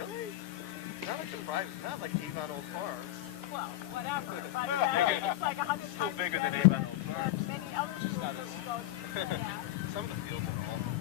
Really? Not like surprising. Not like Avon Old Farms. Well, whatever. But it's like 100 times Still bigger than better Avon Old Farms. than many other schools that we go to. Yeah. Some of the fields are awful.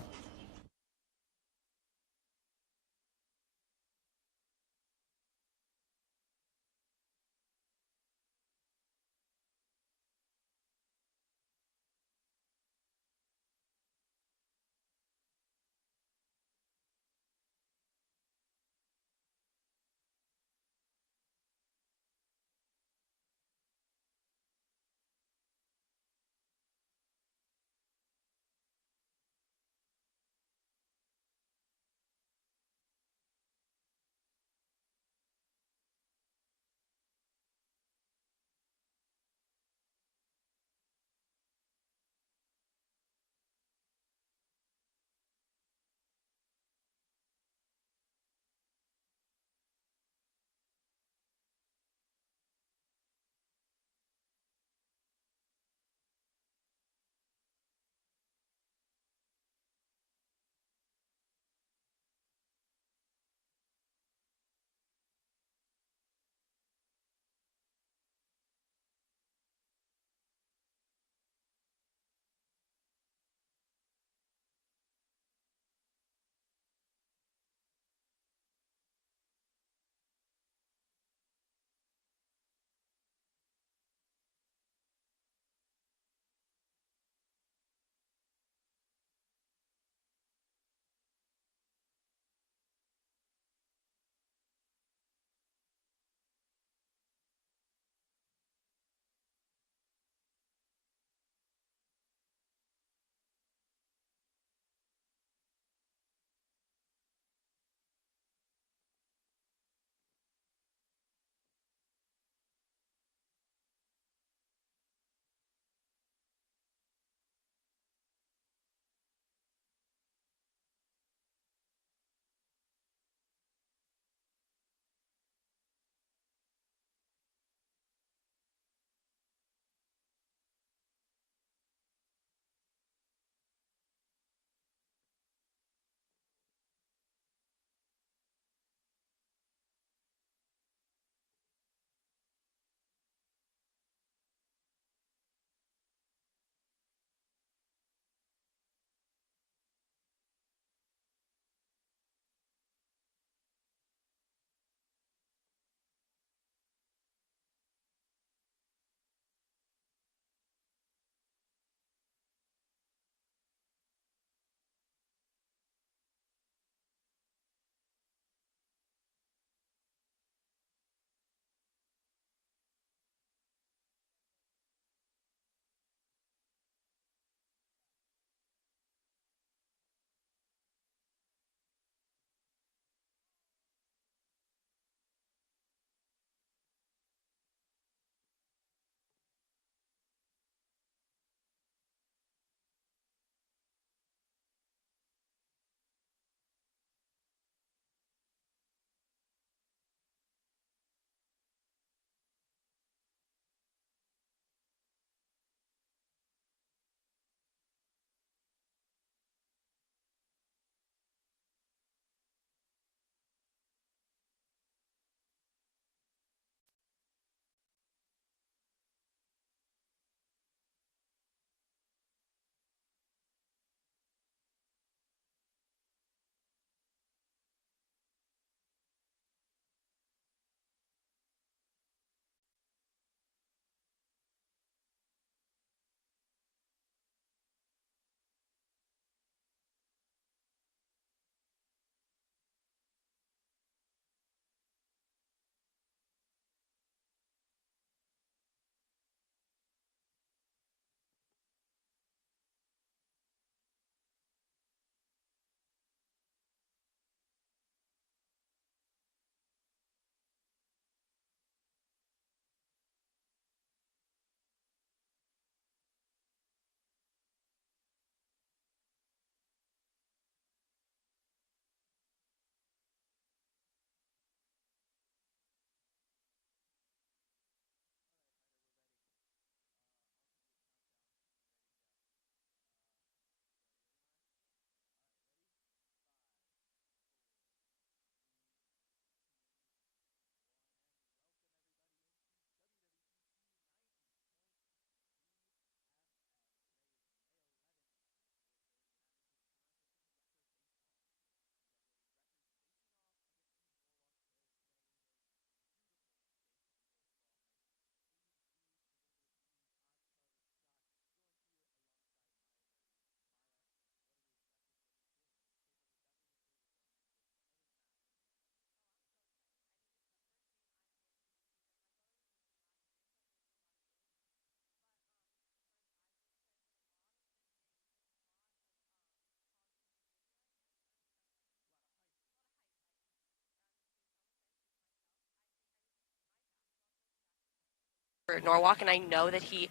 for Norwalk, and I know that he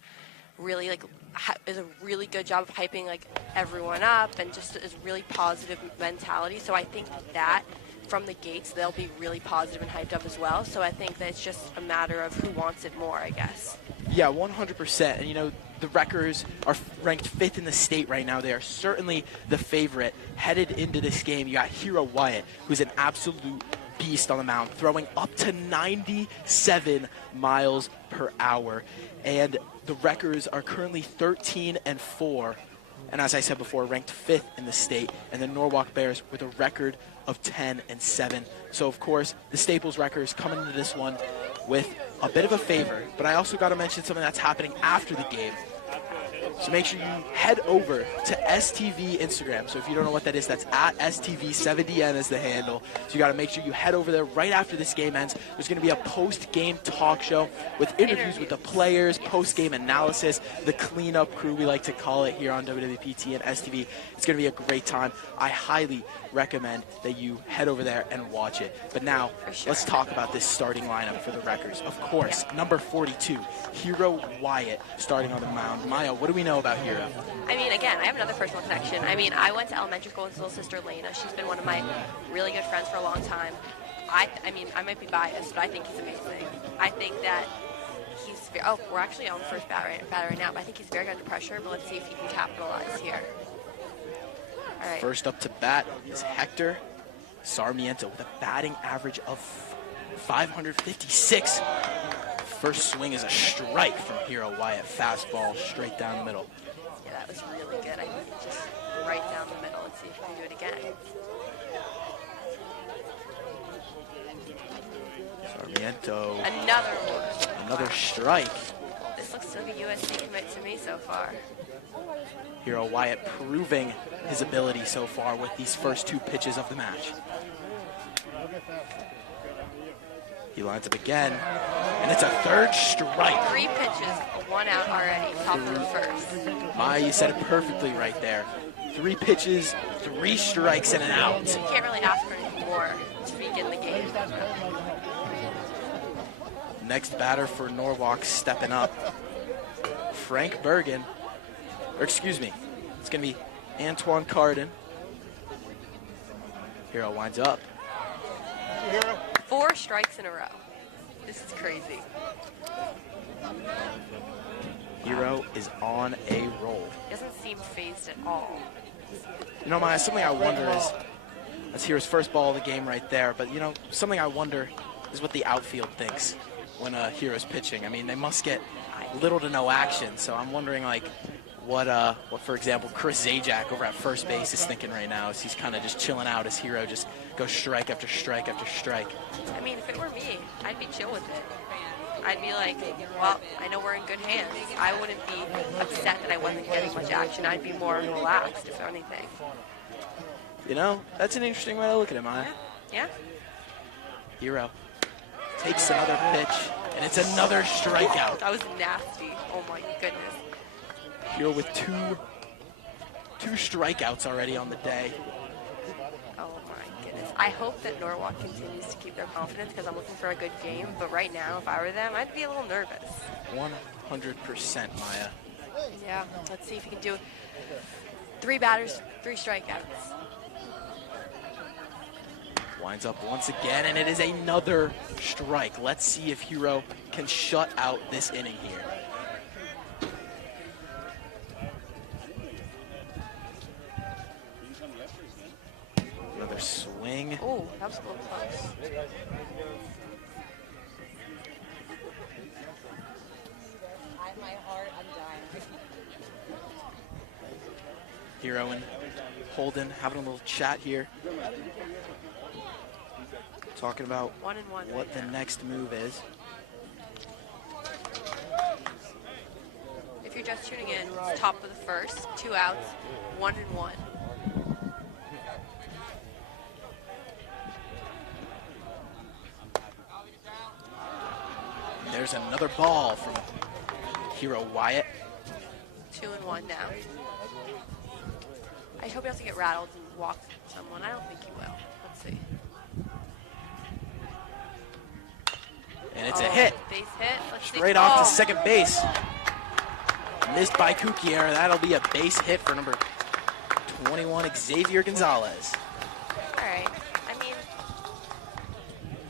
really is a really good job of hyping everyone up and just is really positive mentality. So I think that from the gates they'll be really positive and hyped up as well. So I think that it's just a matter of who wants it more, I guess. Yeah, 100%. And the Wreckers are ranked 5th in the state right now. They are certainly the favorite headed into this game. You got Hero Wyatt, who's an absolute beast on the mound, throwing up to 97 miles per hour. And the Wreckers are currently 13-4, and as I said before, ranked 5th in the state. And the Norwalk Bears with a record of 10-7. So of course, the Staples Wreckers coming into this one with a bit of a favor. But I also got to mention something that's happening after the game. So make sure you head over to STV Instagram. So if you don't know what that is, that's at STV70N is the handle. So you got to make sure you head over there right after this game ends. There's going to be a post-game talk show with interviews with the players, post-game analysis, the cleanup crew, we like to call it here on WWPT and STV. It's going to be a great time. I highly recommend that you head over there and watch it. But now, let's talk about this starting lineup for the Wreckers. Of course, number 42, Hero Wyatt, starting on the mound. Maya, what do we know about Hero? I mean, again, I have another personal connection. I mean, I went to elementary school with his little sister, Lena. She's been one of my really good friends for a long time. I mean, I might be biased, but I think he's amazing. I think that he's we're actually on the first bat right now, but I think he's very good under pressure, but let's see if he can capitalize here. All right. First up to bat is Hector Sarmiento with a batting average of 556. First swing is a strike from Hero Wyatt. Fastball straight down the middle. Yeah, that was really good. I think just right down the middle. Let's see if we can do it again. Sarmiento. Another one. Another strike. This looks like a USC commit to me so far. Hero Wyatt proving his ability so far with these first 2 pitches of the match. He lines up again, and it's a 3rd strike. 3 pitches, 1 out already, top of the first. Maya, you said it perfectly right there. 3 pitches, 3 strikes, and an out. You can't really ask for anything more to begin the game. Next batter for Norwalk stepping up, Frank Bergen. Or excuse me, it's going to be Antoine Carden. Hero winds up. 4 strikes in a row. This is crazy. Hero is on a roll. He doesn't seem phased at all. You know, Maya, something I wonder is, that's Hero's first ball of the game right there, but, something I wonder is what the outfield thinks when Hero's pitching. I mean, they must get little to no action, so I'm wondering, what, for example, Chris Zajac over at first base is thinking right now as he's kind of just chilling out as Hero just goes strike after strike after strike. I mean, if it were me, I'd be chill with it. I'd be like, well, I know we're in good hands. I wouldn't be upset that I wasn't getting much action. I'd be more relaxed, if anything. That's an interesting way to look at it, Maya. Yeah? Hero takes another pitch, and it's another strikeout. That was nasty. Oh, my goodness. Hero with two strikeouts already on the day. Oh my goodness. I hope that Norwalk continues to keep their confidence because I'm looking for a good game. But right now, if I were them, I'd be a little nervous. 100%, Maya. Yeah. Let's see if he can do 3 batters, 3 strikeouts. Winds up once again, and it is another strike. Let's see if Hero can shut out this inning here. Another swing. Oh, that was a little close. My heart, I'm dying. Hero and Holden having a little chat here. Talking about 1-1 what right the now. next move is. If you're just tuning in, it's top of the first, 2 outs, 1-1. There's another ball from Hero Wyatt. 2-1 now. I hope he doesn't get rattled and walk someone. I don't think he will. Let's see. And it's a hit. Base hit. Let's Straight see. off to second base. Missed by Kukier. That'll be a base hit for number 21, Xavier Gonzalez. All right. I mean,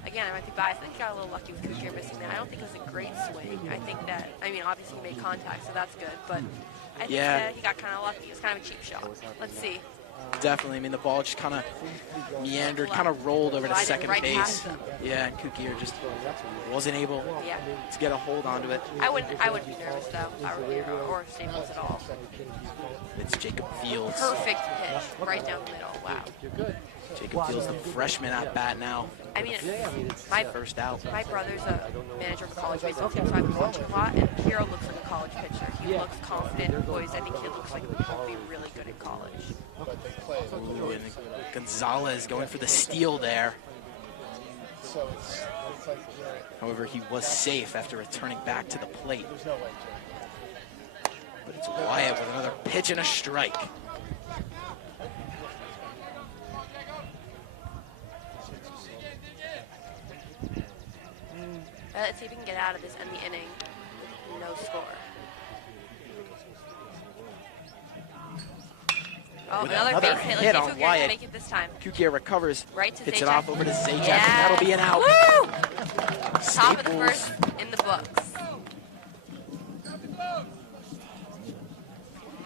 again, I might be biased. I think he got a little lucky with Kukier missing that. I don't think it was a great swing. I think that, I mean, obviously he made contact, so that's good. But I think that he got kind of lucky. It was kind of a cheap shot. Let's see. Definitely. I mean, the ball just kind of meandered, kind of rolled over to second base. Yeah, and Kukier just wasn't able to get a hold onto it. I wouldn't be nervous though, if I were Hero or Staples at all. It's Jacob Fields. Perfect pitch, right down the middle. Wow. Jacob Fields, the freshman at bat now. I mean, my first out. My brother's a manager of a college baseball team, so I've been watching a lot. And Hero looks like a college pitcher. He looks confident, poised. I think he looks like he'll be really good in college. Ooh, and Gonzalez going for the steal there. However, he was safe after returning back to the plate. But it's Wyatt with another pitch and a strike. Let's see if we can get out of this end the inning with no score. Oh, With another base hit. Let's see if on Kukier Wyatt. can make it this time. Kukier recovers, Right to hits it Zajac. off over to Zajac, Yeah. and that'll be an out. Woo! Top Staples. of the first in the books.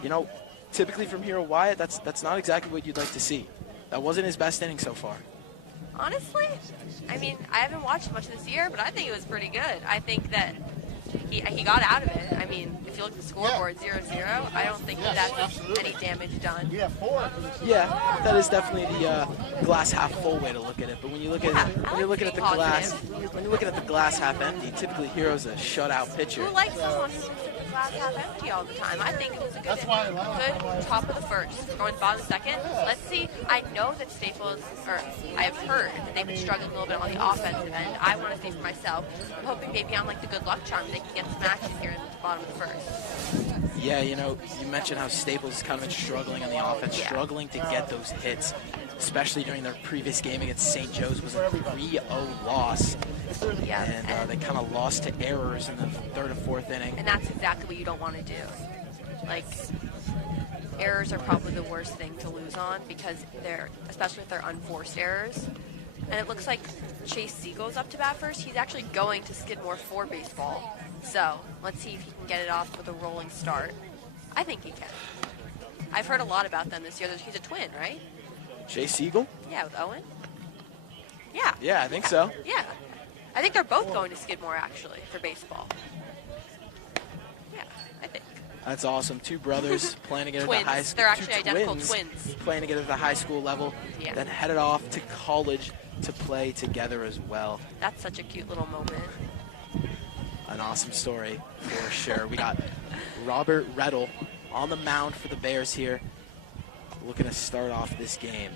You know, typically from Hero Wyatt, that's not exactly what you'd like to see. That wasn't his best inning so far. Honestly, I mean, I haven't watched much this year, but I think it was pretty good. I think that he got out of it. I mean, if you look at the scoreboard, 0-0, I don't think that that's any damage done. You have 4. Yeah, that is definitely the glass half full way to look at it. But when you look at it, when you're looking at the glass, when you're looking at the glass half empty, typically Hero's a shutout pitcher. Who likes someone who's the glass half empty all the time? I think it was a good top of the first. We're going bottom of the second. Let's see. I know that Staples, or I have heard that they've been struggling a little bit on the offensive end. I want to see for myself. I'm hoping maybe I'm like the good luck charm. They can get some action here in the bottom of the first. Yeah, you know, you mentioned how Staples has kind of been struggling on the offense, struggling to get those hits, especially during their previous game against St. Joe's was a 3-0 loss. Yeah, And they kind of lost to errors in the third and fourth inning. And that's exactly what you don't want to do. Like, errors are probably the worst thing to lose on because they're, especially if they're unforced errors. And it looks like Chase Siegel's up to bat first. He's actually going to Skidmore for baseball. So let's see if he can get it off with a rolling start. I think he can. I've heard a lot about them this year. He's a twin, right? Chase Siegel? Yeah, with Owen. Yeah. Yeah, I think so. Yeah. I think they're both going to Skidmore, actually, for baseball. Yeah, I think. That's awesome. Two brothers playing together at the high school. They're actually identical twins. Playing together at the high school level. Yeah. Then headed off to college to play together as well. That's such a cute little moment. An awesome story for sure. We got Robert Rettel on the mound for the Bears here, looking to start off this game.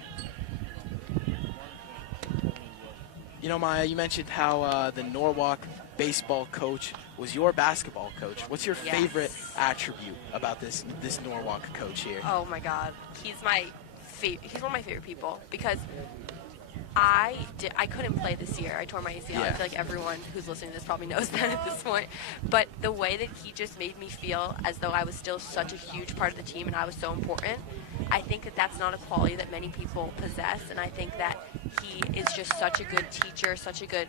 You know, Maya, you mentioned how the Norwalk baseball coach was your basketball coach. What's your favorite attribute about this Norwalk coach here? Oh my God, he's one of my favorite people because I couldn't play this year. I tore my ACL. I feel like everyone who's listening to this probably knows that at this point. But the way that he just made me feel as though I was still such a huge part of the team and I was so important, I think that that's not a quality that many people possess. And I think that he is just such a good teacher, such a good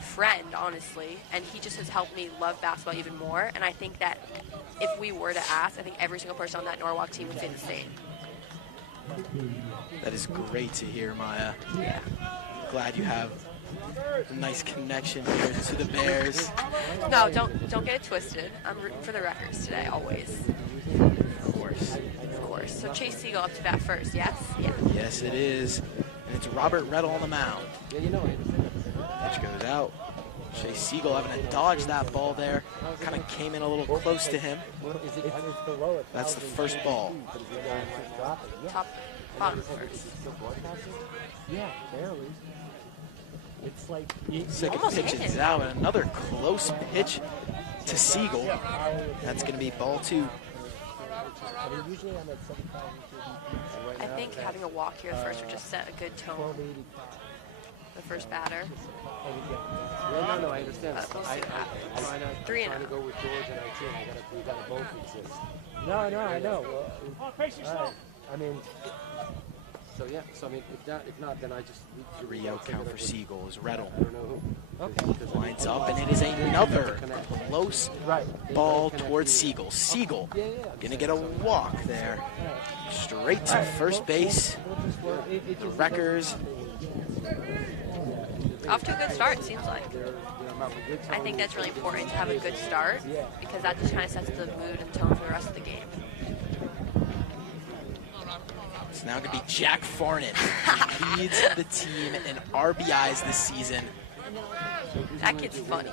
friend, honestly. And he just has helped me love basketball even more. And I think that if we were to ask, I think every single person on that Norwalk team would say the same. That is great to hear, Maya. Yeah. Glad you have a nice connection here to the Bears. No, don't get it twisted. I'm rooting for the Wreckers today, always. Of course. Of course. So Chase Siegel up to bat first, yes? Yeah. Yes, it is. And it's Robert Rettel on the mound. Pitch goes out. Chase Siegel having to dodge that ball there. Kind of came in a little close to him. That's the first ball. Bottom first. Yeah, barely. It's like Second Almost pitch hit is it. out. And another close pitch to Siegel. That's going to be ball 2. usually I'm at 75. I think having a walk here first would just set a good tone. the first batter. No, I understand. We'll see what happens. Trying to 3-0. go with George and IT. We gotta both exist. No, I know. Well, all right. I mean, so yeah. So I mean, if not, then I just 3-0 count for Seagulls. Rettel I don't know who. Okay. lines up, and it is another close ball towards Siegel. Siegel gonna get a walk there, straight to first base. The Wreckers. Off to a good start, it seems like. I think that's really important to have a good start because that just kind of sets the mood and tone for the rest of the game. It's now going to be Jack Farnan. He leads the team in RBIs this season. That kid's funny.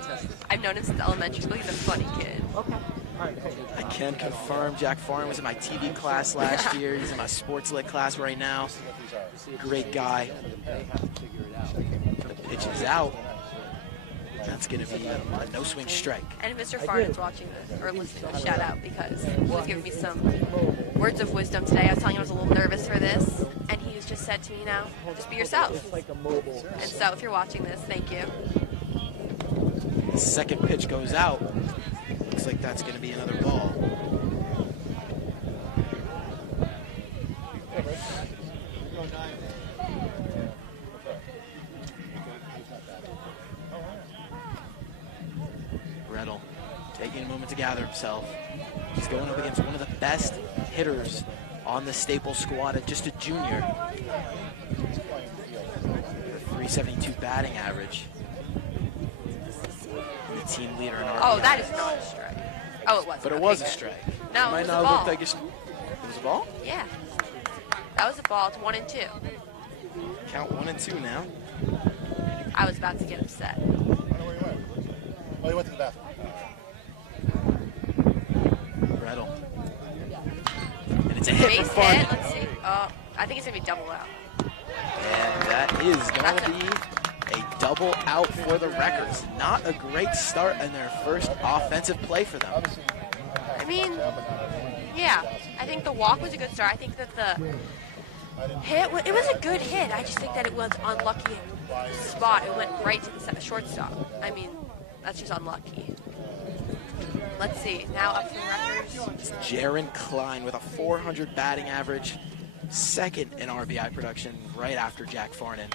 I've known him since elementary school. He's a funny kid. I can confirm Jack Farnan was in my TV class last year. He's in my sports lit class right now. Great guy. The pitch is out. That's going to be a no-swing strike. And if Mr. Farnan's watching this, or listening, a shout out because he was giving me some words of wisdom today. I was telling him I was a little nervous for this, and he just said to me, you know, just be yourself. And so if you're watching this, thank you. The second pitch goes out. Looks like that's going to be another ball. Rettel taking a moment to gather himself. He's going up against one of the best hitters on the Staples squad at just a junior. The 372 batting average. The team leader in RBI. Oh, that is not a strike. Oh, it was. But it was a strike. No, it was a ball. Like it was a ball? Yeah. That was a ball. It's 1 and 2. Count 1 and 2 now. I was about to get upset. Oh, he went to the bathroom. Rettel. And it's a hit Base for Farnan. hit. Let's see. Oh, I think it's going to be double out. And that is going to be a double out for the Wreckers. Not a great start in their first offensive play for them. I mean, yeah. I think the walk was a good start. I think that the hit, it was a good hit. I just think that it was unlucky spot. It went right to the shortstop. I mean, that's just unlucky. Let's see. Now up for the Wreckers. It's Jaron Klein with a 400 batting average. Second in RBI production right after Jack Farnan.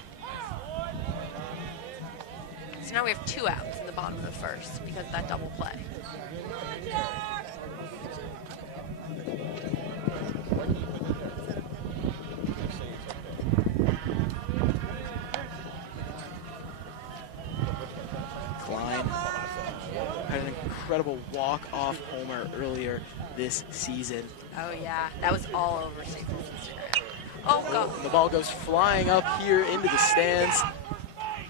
So now we have 2 outs in the bottom of the first because of that double play. Klein had an incredible walk-off homer earlier this season. Oh, yeah. That was all over Staples' Instagram. Oh, God. And the ball goes flying up here into the stands.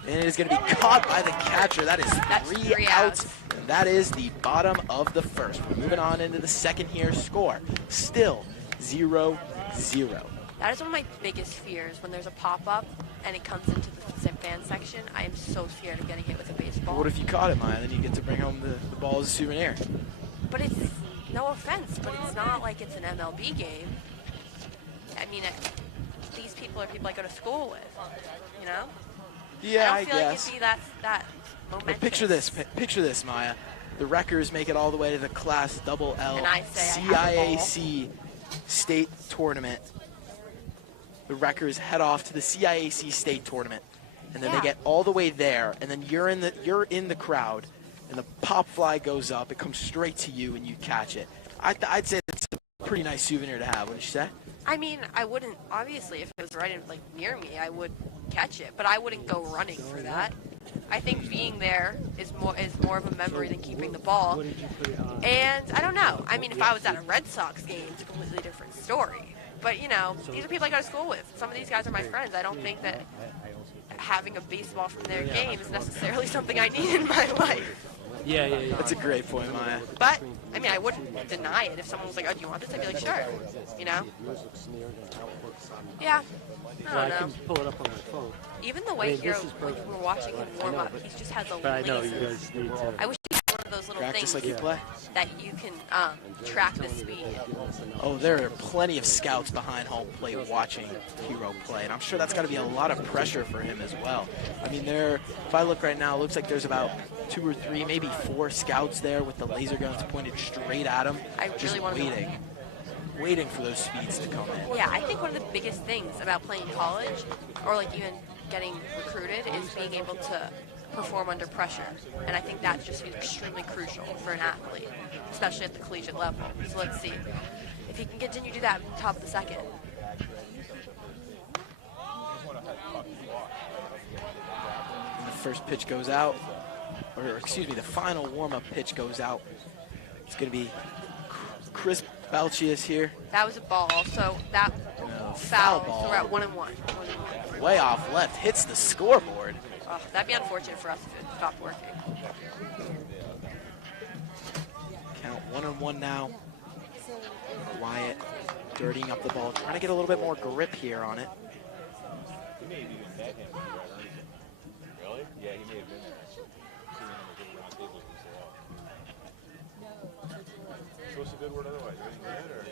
And it is going to be caught by the catcher. That is three outs. And that is the bottom of the first. We're moving on into the second here. Score still 0-0. That is one of my biggest fears when there's a pop-up and it comes into the fan section. I am so scared of getting hit with a baseball. What if you caught it, Maya? Then you get to bring home the ball as a souvenir. But it's, no offense, but it's not like it's an MLB game. I mean, these people are people I go to school with, you know? Yeah, I don't feel like it'd be that momentous. But picture this, Maya. The Wreckers make it all the way to the Class Double L And I say I have a CIAC state tournament. The Wreckers head off to the CIAC state tournament, and then they get all the way there, and then you're in the crowd, and the pop fly goes up. It comes straight to you, and you catch it. I'd say it's a pretty nice souvenir to have. Wouldn't you say? I mean, I wouldn't, obviously, if it was right in, like, near me, I would catch it, but I wouldn't go running for that. I think being there is more of a memory than keeping the ball. And I don't know. I mean, if I was at a Red Sox game, it's a completely different story. But, you know, these are people I go to school with. Some of these guys are my friends. I don't think that having a baseball from their game is necessarily something I need in my life. Yeah. That's a great point, Maya. But, I mean, I wouldn't deny it. If someone was like, oh, do you want this? I'd be like, sure. You know? Yeah. I don't know. I can pull it up on my phone. Even the way here, when we were watching him warm up, he just has a But I know you laser. guys need to. I wish he those little Practice things like you play. that you can track the speed. Oh, there are plenty of scouts behind home plate watching Hero play, and I'm sure that's got to be a lot of pressure for him as well. I mean, if I look right now, it looks like there's about 2 or 3, maybe 4 scouts there with the laser guns pointed straight at him, just waiting for those speeds to come in. Yeah, I think one of the biggest things about playing college, or like even getting recruited, is being able to perform under pressure. And I think that's just extremely crucial for an athlete, especially at the collegiate level. So let's see if he can continue to do that at the top of the second. And the first pitch goes out, or excuse me, the final warm-up pitch goes out. It's going to be Chris Balchius here. That was a ball, so that foul ball. So we're at 1-1. Way off left, hits the scoreboard. Oh, that'd be unfortunate for us if it stopped working. Count 1-1 now. Wyatt dirtying up the ball, trying to get a little bit more grip here on it. He may have even met him right on it. Really? Yeah, he may have been there. Seen him in a good round table so what's a good word otherwise?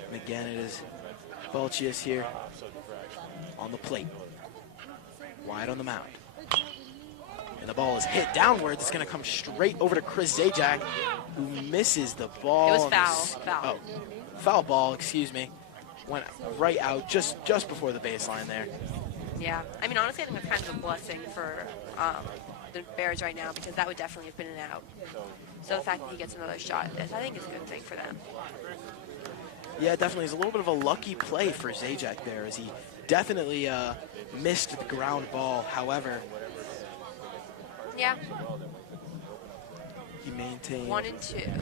And again, it is Balchius here on the plate. Wyatt on the mound. And the ball is hit downwards. It's going to come straight over to Chris Zajac, who misses the ball. It was foul. Oh, foul ball, excuse me. Went right out just before the baseline there. Yeah. I mean, honestly, I think that's kind of a blessing for the Bears right now, because that would definitely have been an out. So the fact that he gets another shot at this, I think is a good thing for them. Yeah, definitely. It's a little bit of a lucky play for Zajac there, as he definitely missed the ground ball. However, yeah, he maintained 1-2.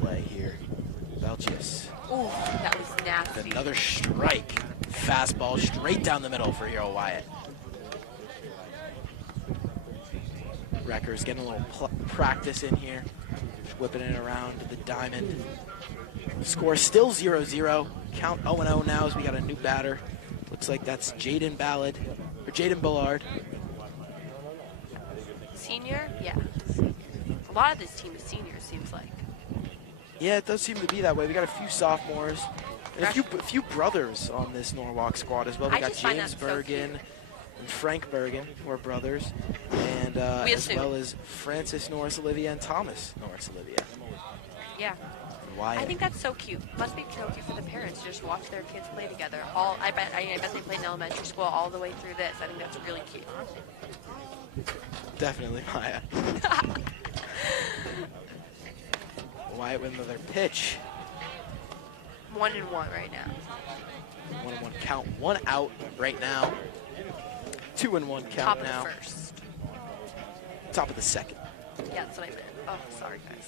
Play here. Balchius. Ooh, that was nasty. Another strike. Fastball straight down the middle for Hero Wyatt. Wrecker's getting a little practice in here. Whipping it around the diamond. Score still 0-0. Count 0-0 now as we got a new batter. Looks like that's Jaden Bullard. Senior? Yeah. A lot of this team is seniors, seems like. Yeah, it does seem to be that way. We got a few sophomores. And a few brothers on this Norwalk squad as well. We got James Bergen and Frank Bergen, who are brothers. And as well as Francis Norris Olivia and Thomas Norris Olivia. Yeah. Wyatt. I think that's so cute. Must be so cute for the parents to just watch their kids play together. I bet they played in elementary school all the way through this. I think that's really cute. Definitely, Maya. Wyatt with another pitch. 1-1 right now. 1-1 count. 1 out right now. 2-1 count Top now. Top of the first. Top of the second. Yeah, that's what I meant. Oh, sorry, guys.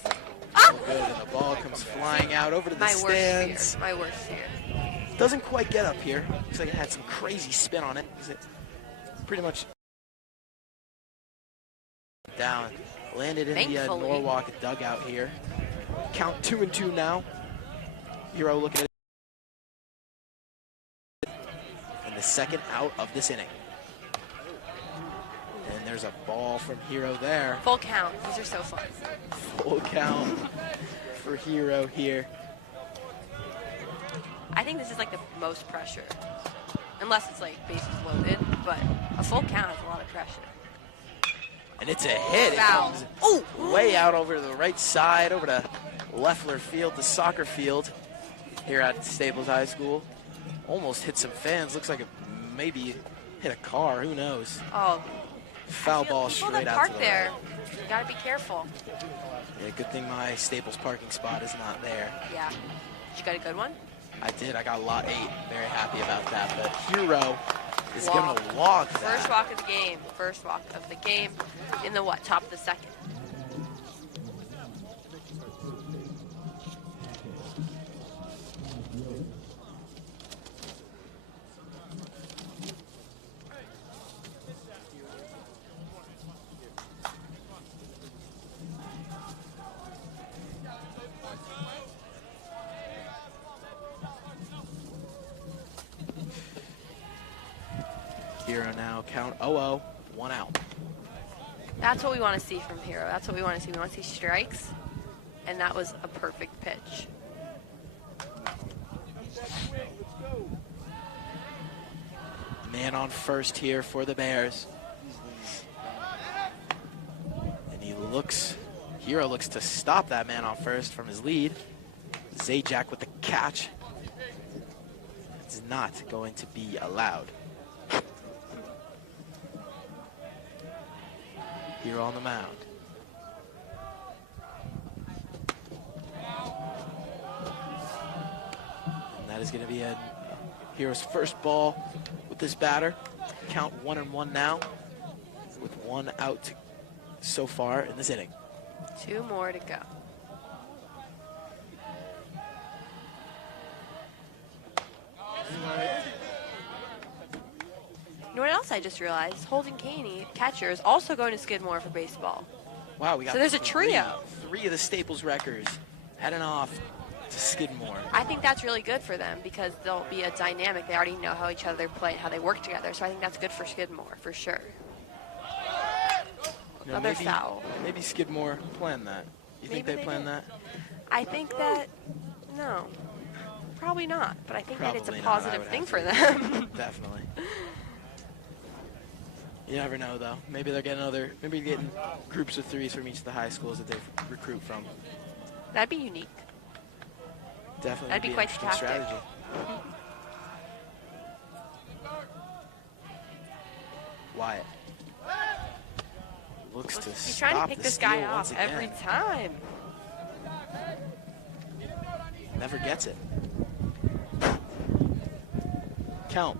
Good, and the ball comes flying out over to the stands. My worst fear. Doesn't quite get up here. Looks like it had some crazy spin on it. It pretty much down. Landed in the Norwalk dugout here. Count 2-2 now. Hero looking at it. And the second out of this inning. And there's a ball from Hero there. Full count. These are so fun. Full count for Hero here. I think this is like the most pressure. Unless it's like bases loaded, but a full count has a lot of pressure. And it's a hit. Foul. It comes way out over to the right side, over to Leffler Field, the soccer field here at Staples High School. Almost hit some fans. Looks like it maybe hit a car. Who knows? Oh. Foul ball straight out to the there. right. You gotta be careful. Yeah, good thing my Staples parking spot is not there. Yeah. You got a good one? I did. I got lot 8. Very happy about that. But Hero is going to walk that. First walk of the game. First walk of the game in the top of the second. Hero now count 0-0, 1 out. That's what we want to see from Hero. That's what we want to see. We want to see strikes, and that was a perfect pitch. Man on first here for the Bears. And Hero looks to stop that man on first from his lead. Zajac with the catch. It's not going to be allowed. Hero on the mound. And that is going to be a Hero's first ball with this batter. Count 1-1 now, with 1 out so far in this inning. 2 more to go. You know what else I just realized? Holden Caney, catcher, is also going to Skidmore for baseball. Wow, we got So there's a trio. Three of the Staples wreckers heading off to Skidmore. I think that's really good for them because there'll be a dynamic. They already know how each other play and how they work together. So I think that's good for Skidmore, for sure. You know, Another foul. Maybe Skidmore planned that. You think Maybe they they planned did. that? I think that, no, probably not. But I think that it's a Probably not, I positive would thing have for to them. Definitely. You never know, though. Maybe they're getting groups of 3s from each of the high schools that they recruit from. That'd be unique. Definitely. That'd be an quite the interesting tactic. strategy. Wyatt looks to He's trying to stop pick the this steal guy once off again. every time. Never gets it. Count.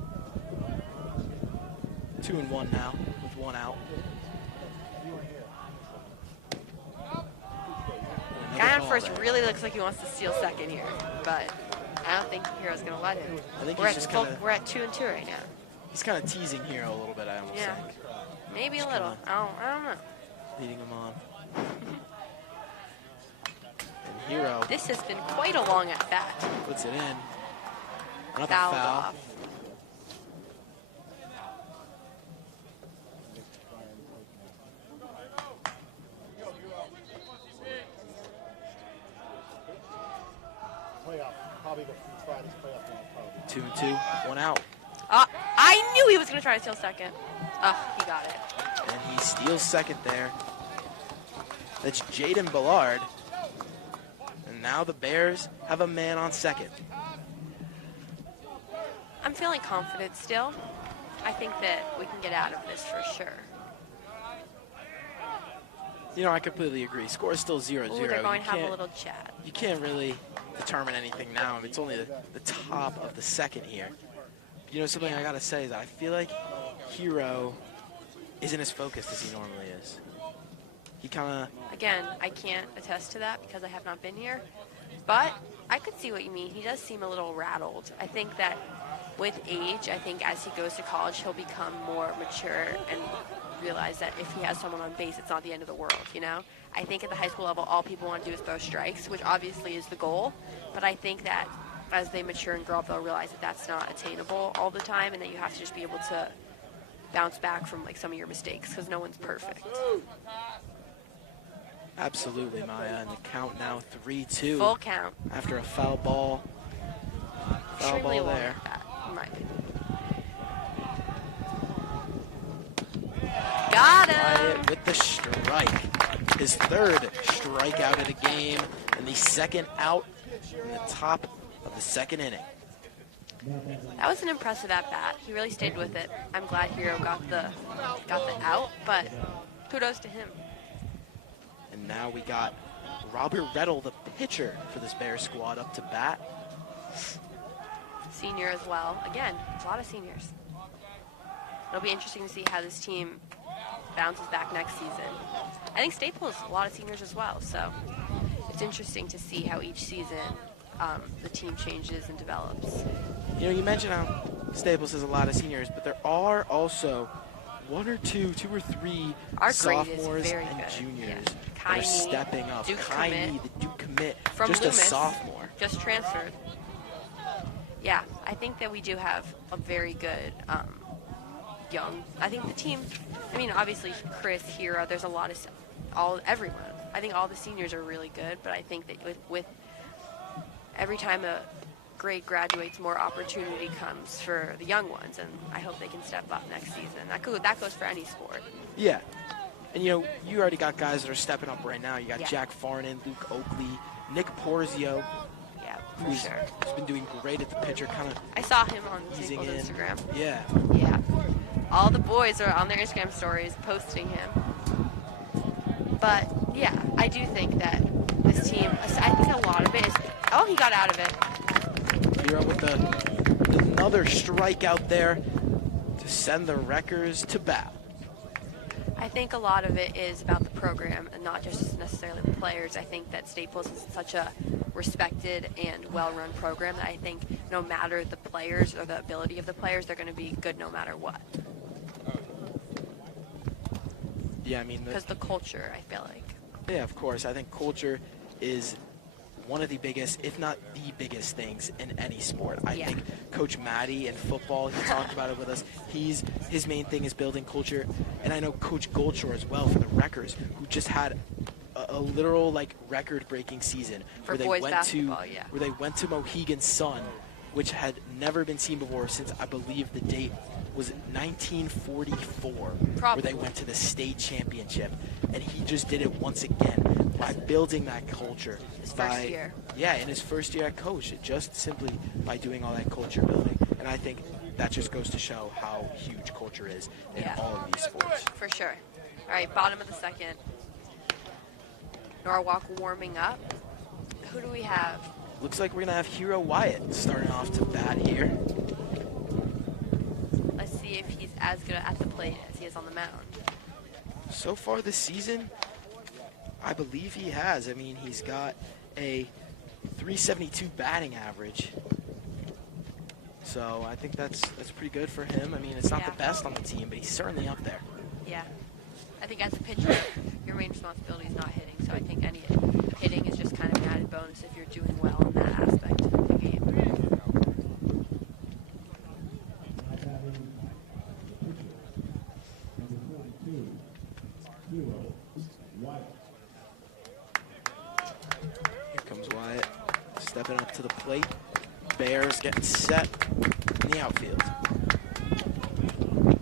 2-1 now with 1 out. Guy Another on ball first there. really looks like he wants to steal second here, but I don't think Hero's going to let him. I think We're he's at, just full, kinda- we're at 2-2 right now. He's kind of teasing Hero a little bit, I almost Yeah. think. Maybe a Just little. I don't know. Leading him on. And Hero This has been quite a long at bat. puts it in. Another Fouled foul. off. Playoff. Probably the Friday's playoff game. 2-2, 1 out. I knew he was going to try to steal second. He got it. And he steals second there. That's Jaden Ballard. And now the Bears have a man on second. I'm feeling confident still. I think that we can get out of this for sure. You know, I completely agree. Score is still 0-0. Ooh, they're going You to have a can't- little chat. You can't really determine anything now. It's only the top of the second here. You know, something I got to say is that I feel like Hero isn't as focused as he normally is. He kind of... Again, I can't attest to that because I have not been here, but I could see what you mean. He does seem a little rattled. I think that with age, I think as he goes to college, he'll become more mature and realize that if he has someone on base, it's not the end of the world, you know? I think at the high school level, all people want to do is throw strikes, which obviously is the goal, but I think that as they mature and grow up, they'll realize that that's not attainable all the time and that you have to just be able to bounce back from like some of your mistakes because no one's perfect. Absolutely, Maya. And the count now 3-2. Full count. After a foul ball. Foul Extremely ball long there. at that, in my opinion. Got him! Wyatt with the strike. His third strikeout of the game and the second out in the top of the second inning. That was an impressive at bat. He really stayed with it. I'm glad Hero got the out, but kudos to him. And now we got Robert Rettel, the pitcher for this Bears squad, up to bat. Senior as well. Again, a lot of seniors. It'll be interesting to see how this team bounces back next season. I think Staples a lot of seniors as well, so it's interesting to see how each season the team changes and develops. You know, you mentioned how Staples has a lot of seniors, but there are also two or three Our grade is sophomores very and good. juniors Yeah. that are Kaini, stepping up. Duke Kaini, commit. the Duke commit, From just Loomis, a sophomore. just transferred. Yeah, I think that we do have a very good young. I think the team, I mean, obviously Chris, Hira, there's a lot of, everyone. I think all the seniors are really good, but I think that with every time a grade graduates, more opportunity comes for the young ones, and I hope they can step up next season. That goes for any sport. Yeah. And, you know, you already got guys that are stepping up right now. You got Yeah. Jack Farnan, Luke Oakley, Nick Porzio, Yeah, for who's sure. been doing great at the pitcher, kind of I saw him on easing St. in. Instagram. Yeah. Yeah. All the boys are on their Instagram stories posting him. But, yeah, I do think that this team, I think a lot of it is, oh, he got out of it. Hero with another strikeout there to send the Wreckers to bat. I think a lot of it is about the program and not just necessarily the players. I think that Staples is such a respected and well-run program that I think no matter the players or the ability of the players, they're going to be good no matter what. Yeah, I mean, Because the culture, I feel like. yeah, of course. I think culture is one of the biggest, if not the biggest things in any sport. I Yeah. think Coach Matty in football, he talked about it with us. His main thing is building culture. And I know Coach Goldshore as well for the Wreckers, who just had a literal like record-breaking season For boys basketball, yeah. where they went to Mohegan Sun, which had never been seen before since I believe the date was 1944, Probably. where they went to the state championship, and he just did it once again by building that culture. His first year. Yeah, in his first year at coach, just simply by doing all that culture building. And I think that just goes to show how huge culture is in Yeah. all of these sports. For sure. All right, bottom of the second. Norwalk warming up. Who do we have? Looks like we're going to have Hero Wyatt starting off to bat here. Let's see if he's as good at the plate as he is on the mound. So far this season, I believe he has. I mean, he's got a 372 batting average. So I think that's pretty good for him. I mean, it's not Yeah. the best on the team, but he's certainly up there. Yeah. I think as a pitcher, your main responsibility is not hitting. So I think any hitting is just kind of an added bonus if you're doing well in that aspect of the game. Here comes Wyatt, stepping up to the plate. Bears getting set in the outfield.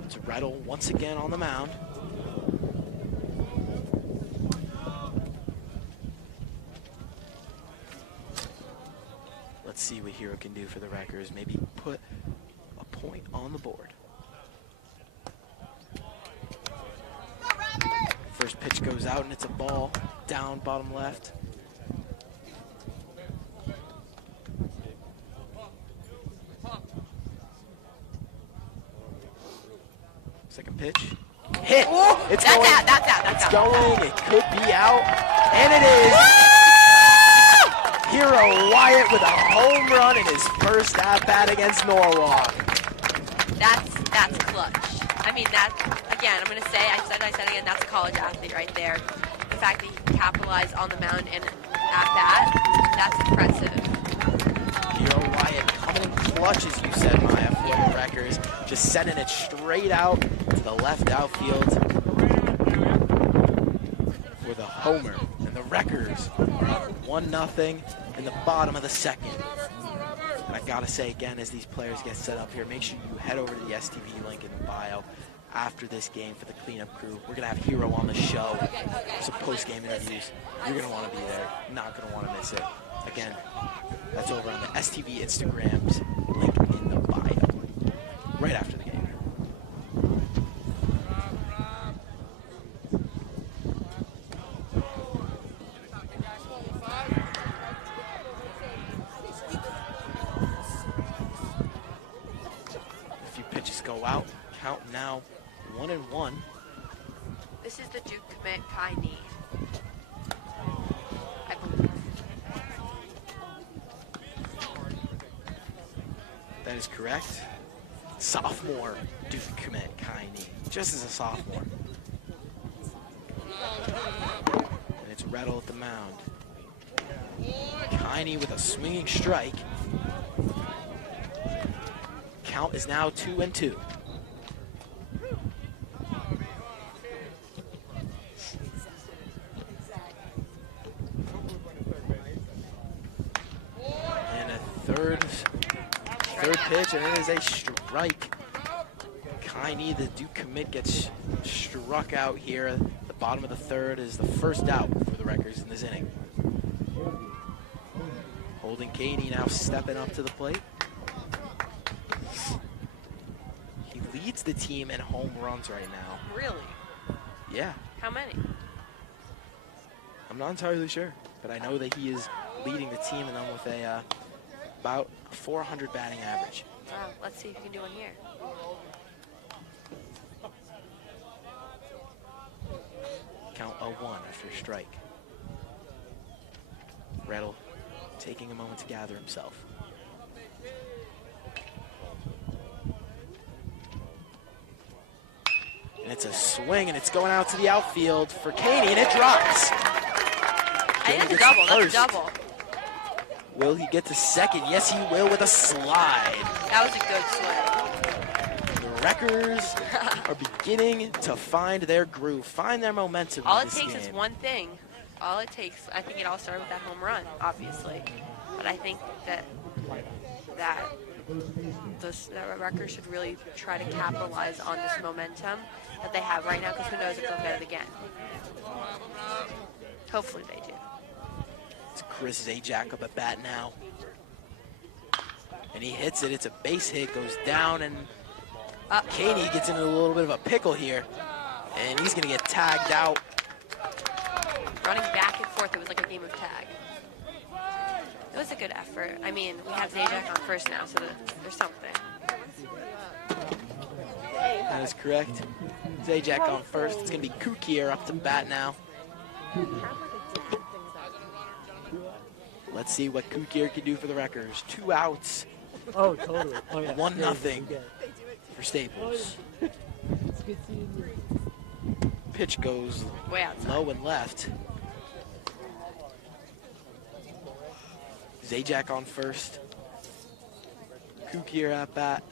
It's Rettel once again on the mound. Let's see what Hero can do for the Wreckers. Maybe put a point on the board. First pitch goes out and it's a ball down bottom left. Second pitch. Hit! It's That's going. out, that's out, that's It's out. going. It could be out. And it is. Hero Wyatt with a home run in his first at-bat against Norwalk. That's clutch. I mean, that, again, I'm going to say, I said again, that's a college athlete right there. The fact that he capitalized on the mound and at bat, that's impressive. Hero Wyatt coming in clutch, as you said, Maya, for the Wreckers. Just sending it straight out to the left outfield for the homer. And the Wreckers are up 1-0 in the bottom of the second. And I gotta say again, as these players get set up here, make sure you head over to the STV link in the bio after this game for the cleanup crew. We're gonna have Hero on the show. Some post-game interviews. You're gonna want to be there. Not gonna want to miss it. Again, that's over on the STV Instagrams link in the bio. Right after the game. A few pitches go out. Count now 1-1. This is the Duke commit, Kai Nee. I believe. That is correct. Sophomore Duke commit, Kai Nee, just as a sophomore. And it's Rettel at the mound. Kai Nee with a swinging strike. Count is now 2-2. pitch, and it is a strike. Kaini, the Duke commit, gets struck out here. At the bottom of the third is the first out for the Wreckers in this inning. Holden Kaini now stepping up to the plate. He leads the team in home runs right now. Really? Yeah, How many? I'm not entirely sure, but I know that he is leading the team and them with a about 400 batting average. Wow, let's see if you can do one here. Count 0-1 after a strike. Rettel taking a moment to gather himself. And it's a swing, and it's going out to the outfield for Kaini, and it drops. I think that's a double. That's a double. Will he get to second? Yes, he will with a slide. That was a good swing. The Wreckers are beginning to find their groove, find their momentum. All in it this takes game. is one thing. All it takes, I think it all started with that home run, obviously. But I think that the Wreckers should really try to capitalize on this momentum that they have right now, because who knows if they'll get it again. Hopefully they do. It's Chris Zajac up at bat now. And he hits it. It's a base hit, goes down, and Kaini gets into a little bit of a pickle here. And he's going to get tagged out. Running back and forth, it was like a game of tag. It was a good effort. I mean, we have Zajac on first now, so there's something. That is correct. Zajac on first. It's going to be Kukier up to bat now. Let's see what Kukier can do for the Wreckers. 2 outs. Oh, totally. Oh, yeah. 1-0 for Staples. It's good seeing you. Pitch goes Way outside. low and left. Zajac on first. Kukier at bat.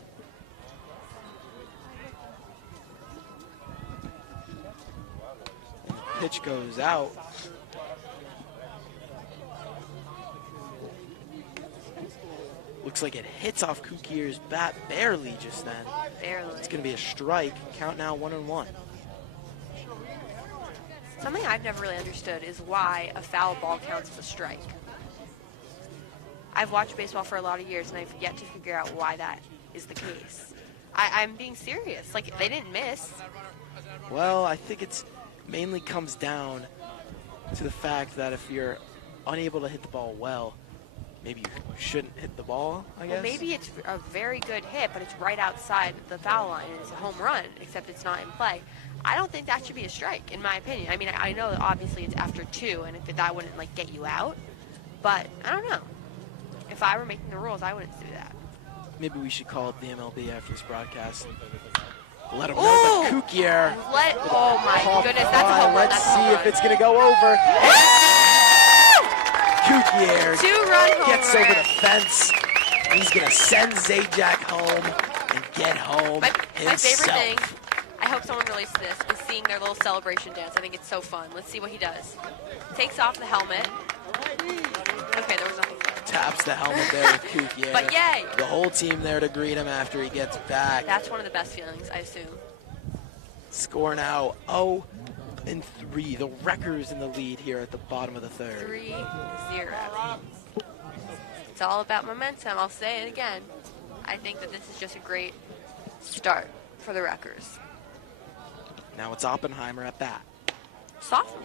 And the pitch goes out. Looks like it hits off Kukier's bat barely just then. Barely. It's going to be a strike. Count now 1-1. Something I've never really understood is why a foul ball counts as a strike. I've watched baseball for a lot of years, and I've yet to figure out why that is the case. I'm being serious. Like, they didn't miss. Well, I think it's mainly comes down to the fact that if you're unable to hit the ball well, maybe you shouldn't hit the ball, I guess. Well, maybe it's a very good hit, but it's right outside the foul line, and it's a home run, except it's not in play. I don't think that should be a strike, in my opinion. I mean, I know that obviously it's after 2, and if that wouldn't, like, get you out. But, I don't know. If I were making the rules, I wouldn't do that. Maybe we should call up the MLB after this broadcast. Let them know that Kukier. Oh, my goodness. That's a home run. Let's see if it's going to go over. Kukier 2-run home gets run. over the fence. He's going to send Zajac home and get home My himself. favorite thing, I hope someone releases this, is seeing their little celebration dance. I think it's so fun. Let's see what he does. Takes off the helmet. Okay, there was nothing. Taps the helmet there with Kukier. But yay! The whole team there to greet him after he gets back. That's one of the best feelings, I assume. Score now 0-3. The Wreckers in the lead here at the bottom of the third. 3-0. It's all about momentum. I'll say it again. I think that this is just a great start for the Wreckers. Now it's Oppenheimer at bat. Sophomore.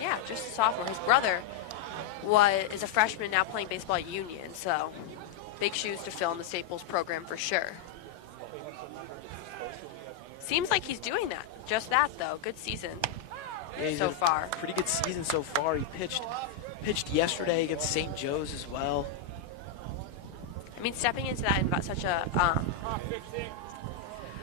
Yeah, just a sophomore. His brother is a freshman now playing baseball at Union, so big shoes to fill in the Staples program for sure. Seems like he's doing that. Just that, though. Good season Yeah, he's so had a far. Pretty good season so far. He pitched yesterday against St. Joe's as well. I mean, stepping into that in such a,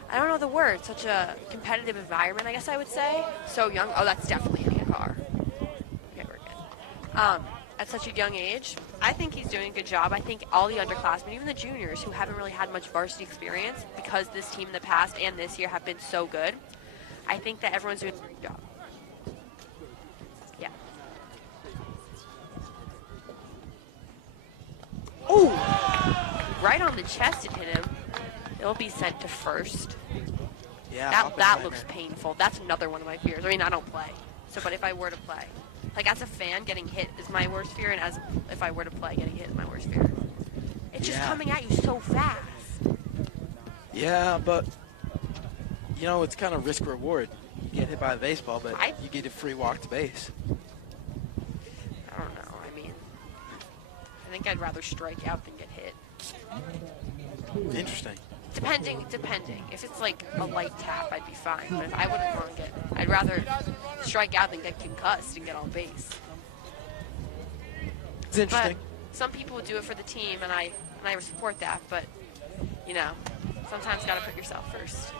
I don't know the word, such a competitive environment, I guess I would say. So young. Oh, that's definitely hitting a car. Okay, we're good. At such a young age, I think he's doing a good job. I think all the underclassmen, even the juniors who haven't really had much varsity experience, because this team in the past and this year have been so good, I think that everyone's doing a great job. Yeah. Ooh! right on the chest, it hit him. It'll be sent to first. Yeah, That Oppenheimer. looks painful. That's another one of my fears. I mean, I don't play. So, but if I were to play, like as a fan, getting hit is my worst fear, and as if I were to play, getting hit is my worst fear. It's just Yeah. coming at you so fast. Yeah, but you know, it's kind of risk reward. You get hit by a baseball, but you get a free walk to base. I don't know. I mean, I think I'd rather strike out than get hit. Interesting. Depending. If it's like a light tap, I'd be fine. But if I wouldn't want to I'd rather strike out than get concussed and get on base. It's interesting. But some people do it for the team, and I support that. But you know, sometimes you gotta put yourself first,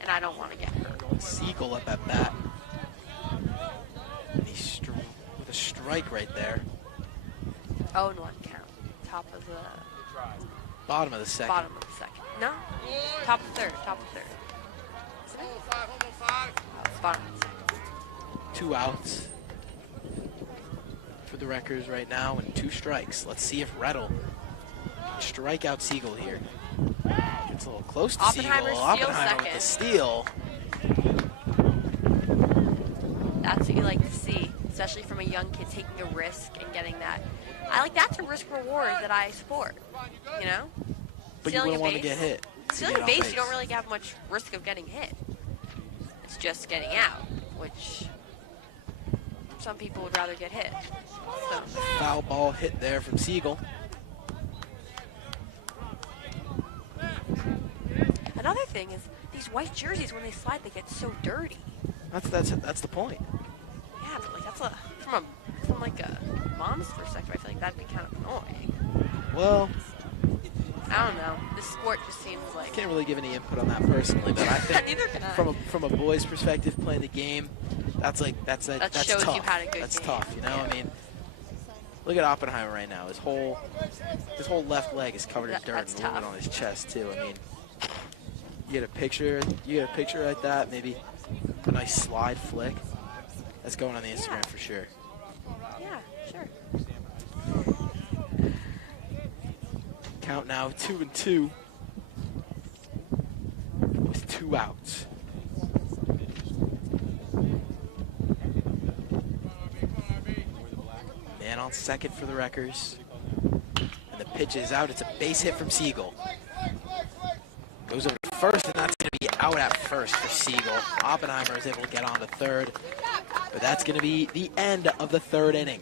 and I don't want to get hurt. Siegel up at bat. And he's with a strike right there. 0-1 count. Top of the Bottom of the second. bottom of the second. No, top of third. Top of third. Isn't it? Oh, it's bottom of the second. 2 outs for the Wreckers right now and 2 strikes. Let's see if Rettel can strike out Siegel here. Gets a little close to Oppenheimer Siegel. steals Oppenheimer with the second. steal. That's what you like to see, especially from a young kid taking a risk and getting that. That's a risk reward that I support. You know, But you wouldn't want to get hit. Stealing a base, you don't really have much risk of getting hit. It's just getting out, which some people would rather get hit. So. Foul ball hit there from Siegel. Another thing is these white jerseys, when they slide, they get so dirty. That's the point. Yeah, but that's from like a mom's perspective, I feel like that'd be kind of annoying. Well, I don't know. This sport just seems like. Can't really give any input on that personally, but I think Neither can I. from a boy's perspective, playing the game, that's shows tough. you had a good that's game. tough, you know. Yeah. I mean, look at Oppenheimer right now. His whole left leg is covered in dirt That's and a little bit tough. on his chest too. I mean, you get a picture like that, maybe a nice slide flick. That's going on the Instagram for sure. Yeah, sure. Count now 2-2 with 2 outs. Man on second for the Wreckers. And the pitch is out. It's a base hit from Siegel. Goes over to first, and that's going to be out at first for Siegel. Oppenheimer is able to get on to third. But that's going to be the end of the 3rd inning.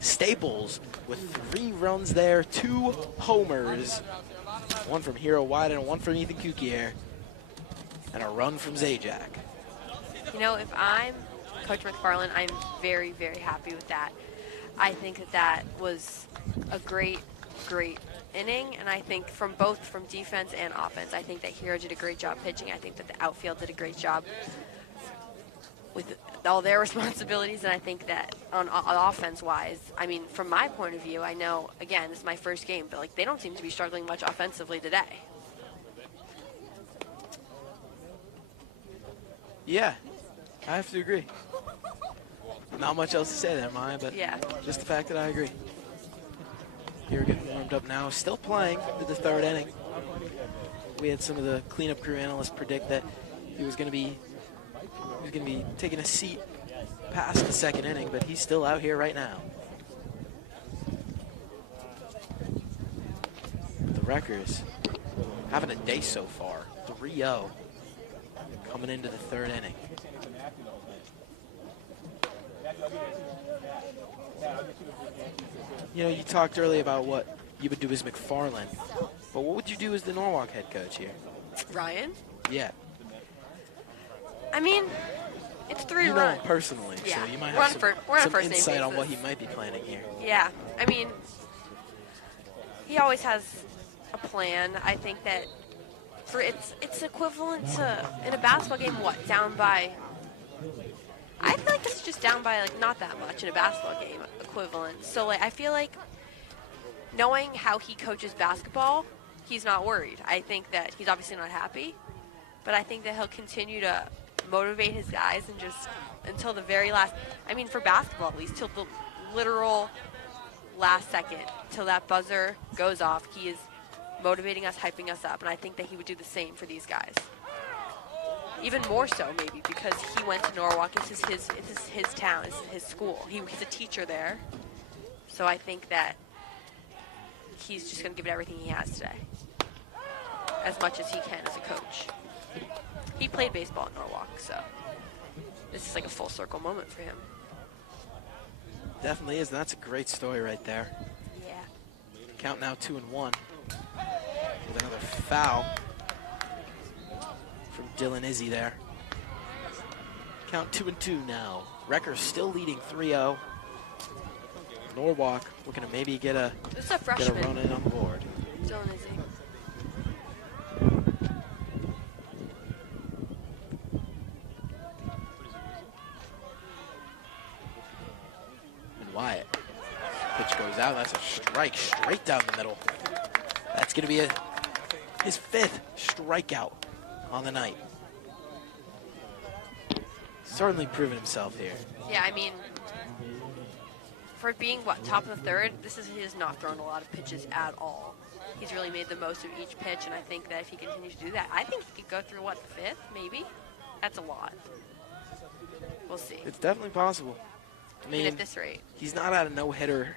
Staples with 3 runs there, 2 homers. 1 from Hero White and 1 from Ethan Kukier. And a run from Zajac. You know, if I'm Coach McFarland, I'm very, very happy with that. I think that was a great inning, and I think from defense and offense, I think that Hero did a great job pitching. I think that the outfield did a great job with all their responsibilities, and I think that on offense-wise, I mean, from my point of view, I know, again, this is my first game, but they don't seem to be struggling much offensively today. Yeah, I have to agree. Not much else to say there, Maya, but Yeah. just the fact that I agree. Here we're getting warmed up now. Still playing into the 3rd inning. We had some of the cleanup crew analysts predict that he was going to be taking a seat past the 2nd inning, but he's still out here right now. The Wreckers having a day so far, 3-0, coming into the 3rd inning. You know, you talked earlier about what you would do as McFarland, but what would you do as the Norwalk head coach here? Ryan? Yeah. I mean, it's 3 You know runs. him personally, Yeah. so you might We're on have we're on some first name insight on what basis. he might be planning here. Yeah, I mean, he always has a plan. I think that it's equivalent to, in a basketball game, down by, I feel like it's just down by, not that much in a basketball game equivalent. So, I feel like knowing how he coaches basketball, he's not worried. I think that he's obviously not happy, but I think that he'll continue to motivate his guys and just until the very last, I mean, for basketball at least, till the literal last second, till that buzzer goes off, he is motivating us, hyping us up, and I think that he would do the same for these guys. Even more so, maybe, because he went to Norwalk. This is his town. This is his school. He's a teacher there. So I think that he's just going to give it everything he has today, as much as he can as a coach. He played baseball at Norwalk, so this is like a full circle moment for him. Definitely is. And that's a great story right there. Yeah. Count now 2-1 with another foul from Dylan Izzy there. Count 2-2 now. Wrecker still leading 3-0. Norwalk looking to maybe get a run in on the board. Dylan Izzy. And Wyatt. Pitch goes out. That's a strike straight down the middle. That's going to be his 5th strikeout on the night. Certainly proven himself here. Yeah, I mean, for being, top of the 3rd, he has not thrown a lot of pitches at all. He's really made the most of each pitch, and I think that if he continues to do that, I think he could go through, the 5th, maybe? That's a lot. We'll see. It's definitely possible. I mean, at this rate. He's not at a no-hitter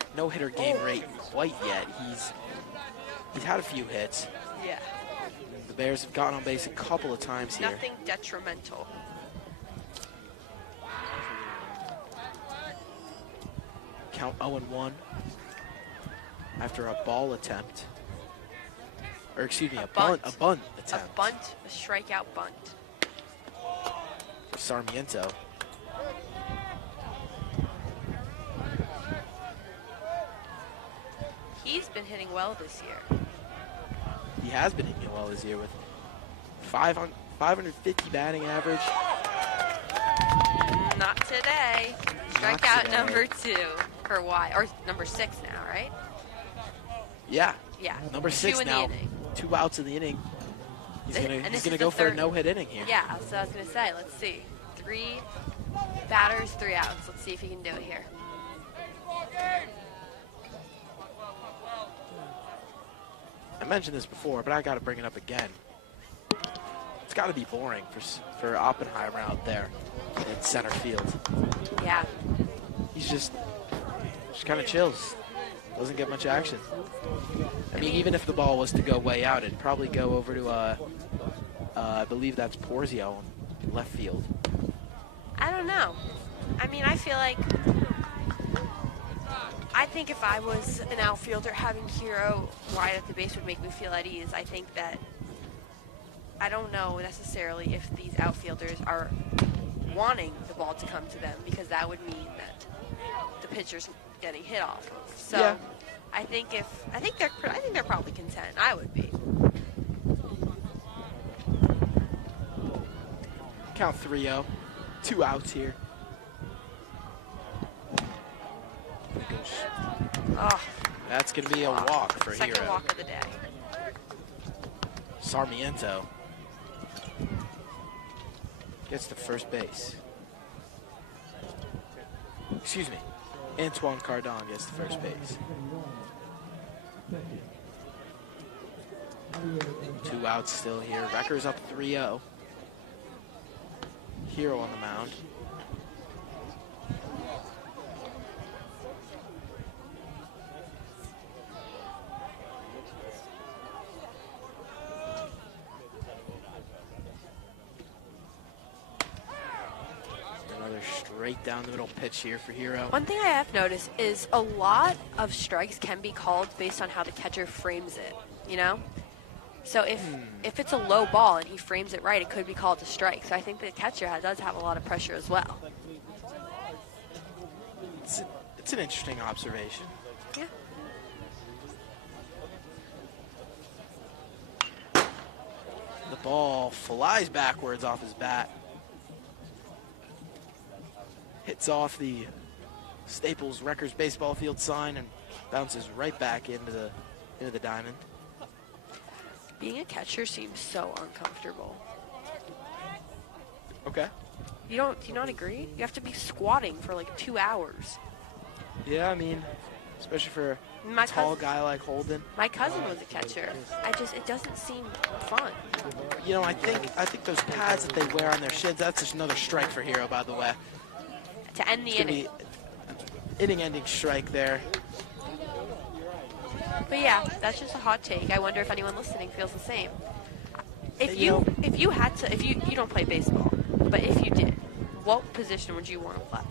game rate quite yet. He's had a few hits. Yeah. The Bears have gotten on base a couple of times here. Nothing detrimental. Count 0-1 after a ball attempt. Or excuse me, a bunt attempt. A bunt, a strikeout bunt. For Sarmiento. He's been hitting well this year. He has been hitting well this year with 550 batting average. Not today. Strikeout number 2 for Y, or number 6 now, right? Yeah. Yeah. Number 6 now. 2 outs in the inning. He's gonna go for a no-hit inning here. Yeah, so I was gonna say, let's see. 3 batters, 3 outs. Let's see if he can do it here. I mentioned this before, but I got to bring it up again. It's got to be boring for Oppenheimer out there in center field. Yeah. He's just kind of chills. Doesn't get much action. I mean, even if the ball was to go way out, it'd probably go over to, I believe that's Porzio in left field. I don't know. I mean, I think if I was an outfielder, having Hero wide at the base would make me feel at ease. I think that, I don't know necessarily if these outfielders are wanting the ball to come to them, because that would mean that the pitcher's getting hit off of. So yeah. I think they're probably content. I would be. Count 3-0. 2 outs here. Oh, that's going to be a walk for Hero. Second walk of the day. Sarmiento gets to first base. Excuse me. Antoine Cardon gets to first base. 2 outs still here. Wrecker's up 3-0. Hero on the mound. Another straight down the middle pitch here for Hero. One thing I have noticed is a lot of strikes can be called based on how the catcher frames it, you know? So if it's a low ball and he frames it right, it could be called a strike. So I think the catcher does have a lot of pressure as well. It's an interesting observation. Yeah. The ball flies backwards off his bat. Hits off the Staples Wreckers baseball field sign and bounces right back into the diamond. Being a catcher seems so uncomfortable. Okay. Do you not agree? You have to be squatting for like 2 hours. Yeah, I mean, especially for My a tall cousin- guy like Holden. My cousin was a catcher. It doesn't seem fun. You know, I think those pads that they wear on their shins, that's just another strike for Hero, by the way. To end the It's gonna inning. be inning-ending strike there. But yeah, that's just a hot take. I wonder if anyone listening feels the same. If You know- you don't play baseball, but if you did, what position would you want to play?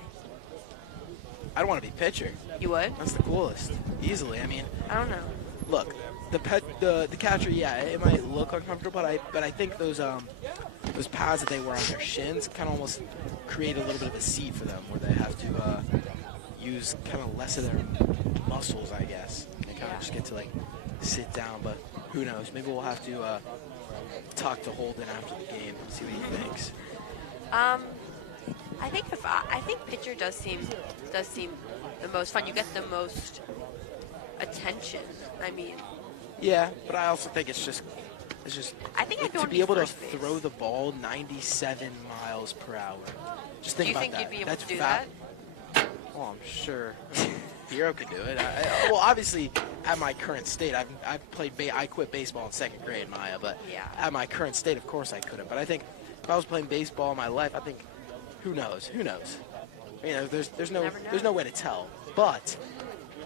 I'd want to be pitcher. You would? That's the coolest, easily. I mean, I don't know. look, the catcher, yeah, it might look uncomfortable, but I think those pads that they wear on their shins kind of almost create a little bit of a seat for them, where they have to use kind of less of their muscles, I guess. They kind of just get to like sit down, but who knows? Maybe we'll have to talk to Holden after the game and see what he thinks. I think pitcher does seem the most fun. You get the most attention. I mean, Yeah, but I also think it's just I think I'd to want be able to first base. throw the ball 97 miles per hour. Just think Do you about think that. you'd be able That's to do fat. that? Well, I'm sure Hero could do it. Well, obviously, at my current state, I've played. I quit baseball in second grade, Maya. But Yeah. at my current state, of course, I couldn't. But I think if I was playing baseball in my life, I think, who knows? Who knows? You know, there's no way to tell. But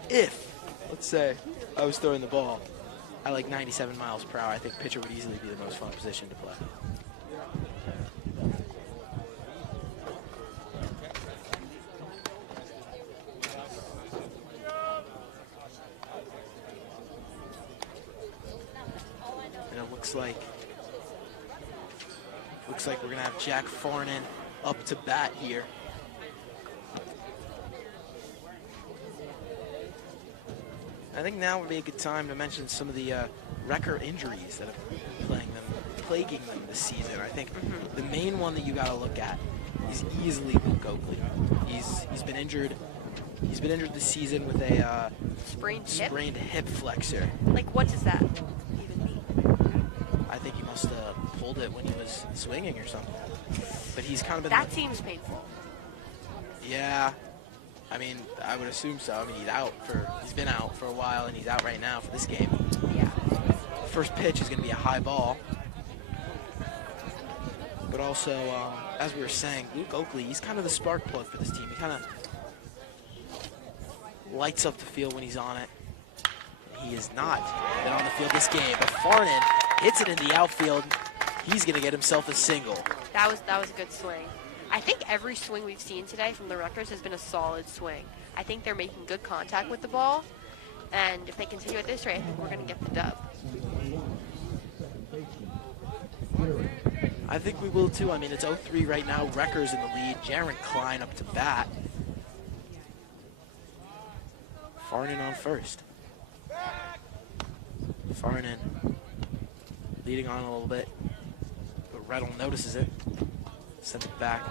if, let's say, I was throwing the ball at like 97 miles per hour, I think pitcher would easily be the most fun position to play. And it looks like we're gonna have Jack Farnan up to bat here. I think now would be a good time to mention some of the Wrecker injuries that have been plaguing them this season. I think the main one that you got to look at is easily Luke Oakley. He's been injured. He's been injured this season with a Sprained hip? hip flexor. Like, what does that even mean? I think he must have pulled it when he was swinging or something. But he's kind of been. That seems painful. Yeah. I mean, I would assume so. I mean, he's been out for a while, and he's out right now for this game. Yeah. First pitch is going to be a high ball. But also, as we were saying, Luke Oakley, he's kind of the spark plug for this team. He kind of lights up the field when he's on it. He has not been on the field this game, but Farnan hits it in the outfield. He's going to get himself a single. That was a good swing. I think every swing we've seen today from the Rutgers has been a solid swing. I think they're making good contact with the ball, and if they continue at this rate, I think we're going to get the dub. I think we will too. I mean, it's 0-3 right now. Wreckers in the lead. Jaron Klein up to bat. Farnan on first. Farnan leading on a little bit, but Rettle notices it. Sends it back.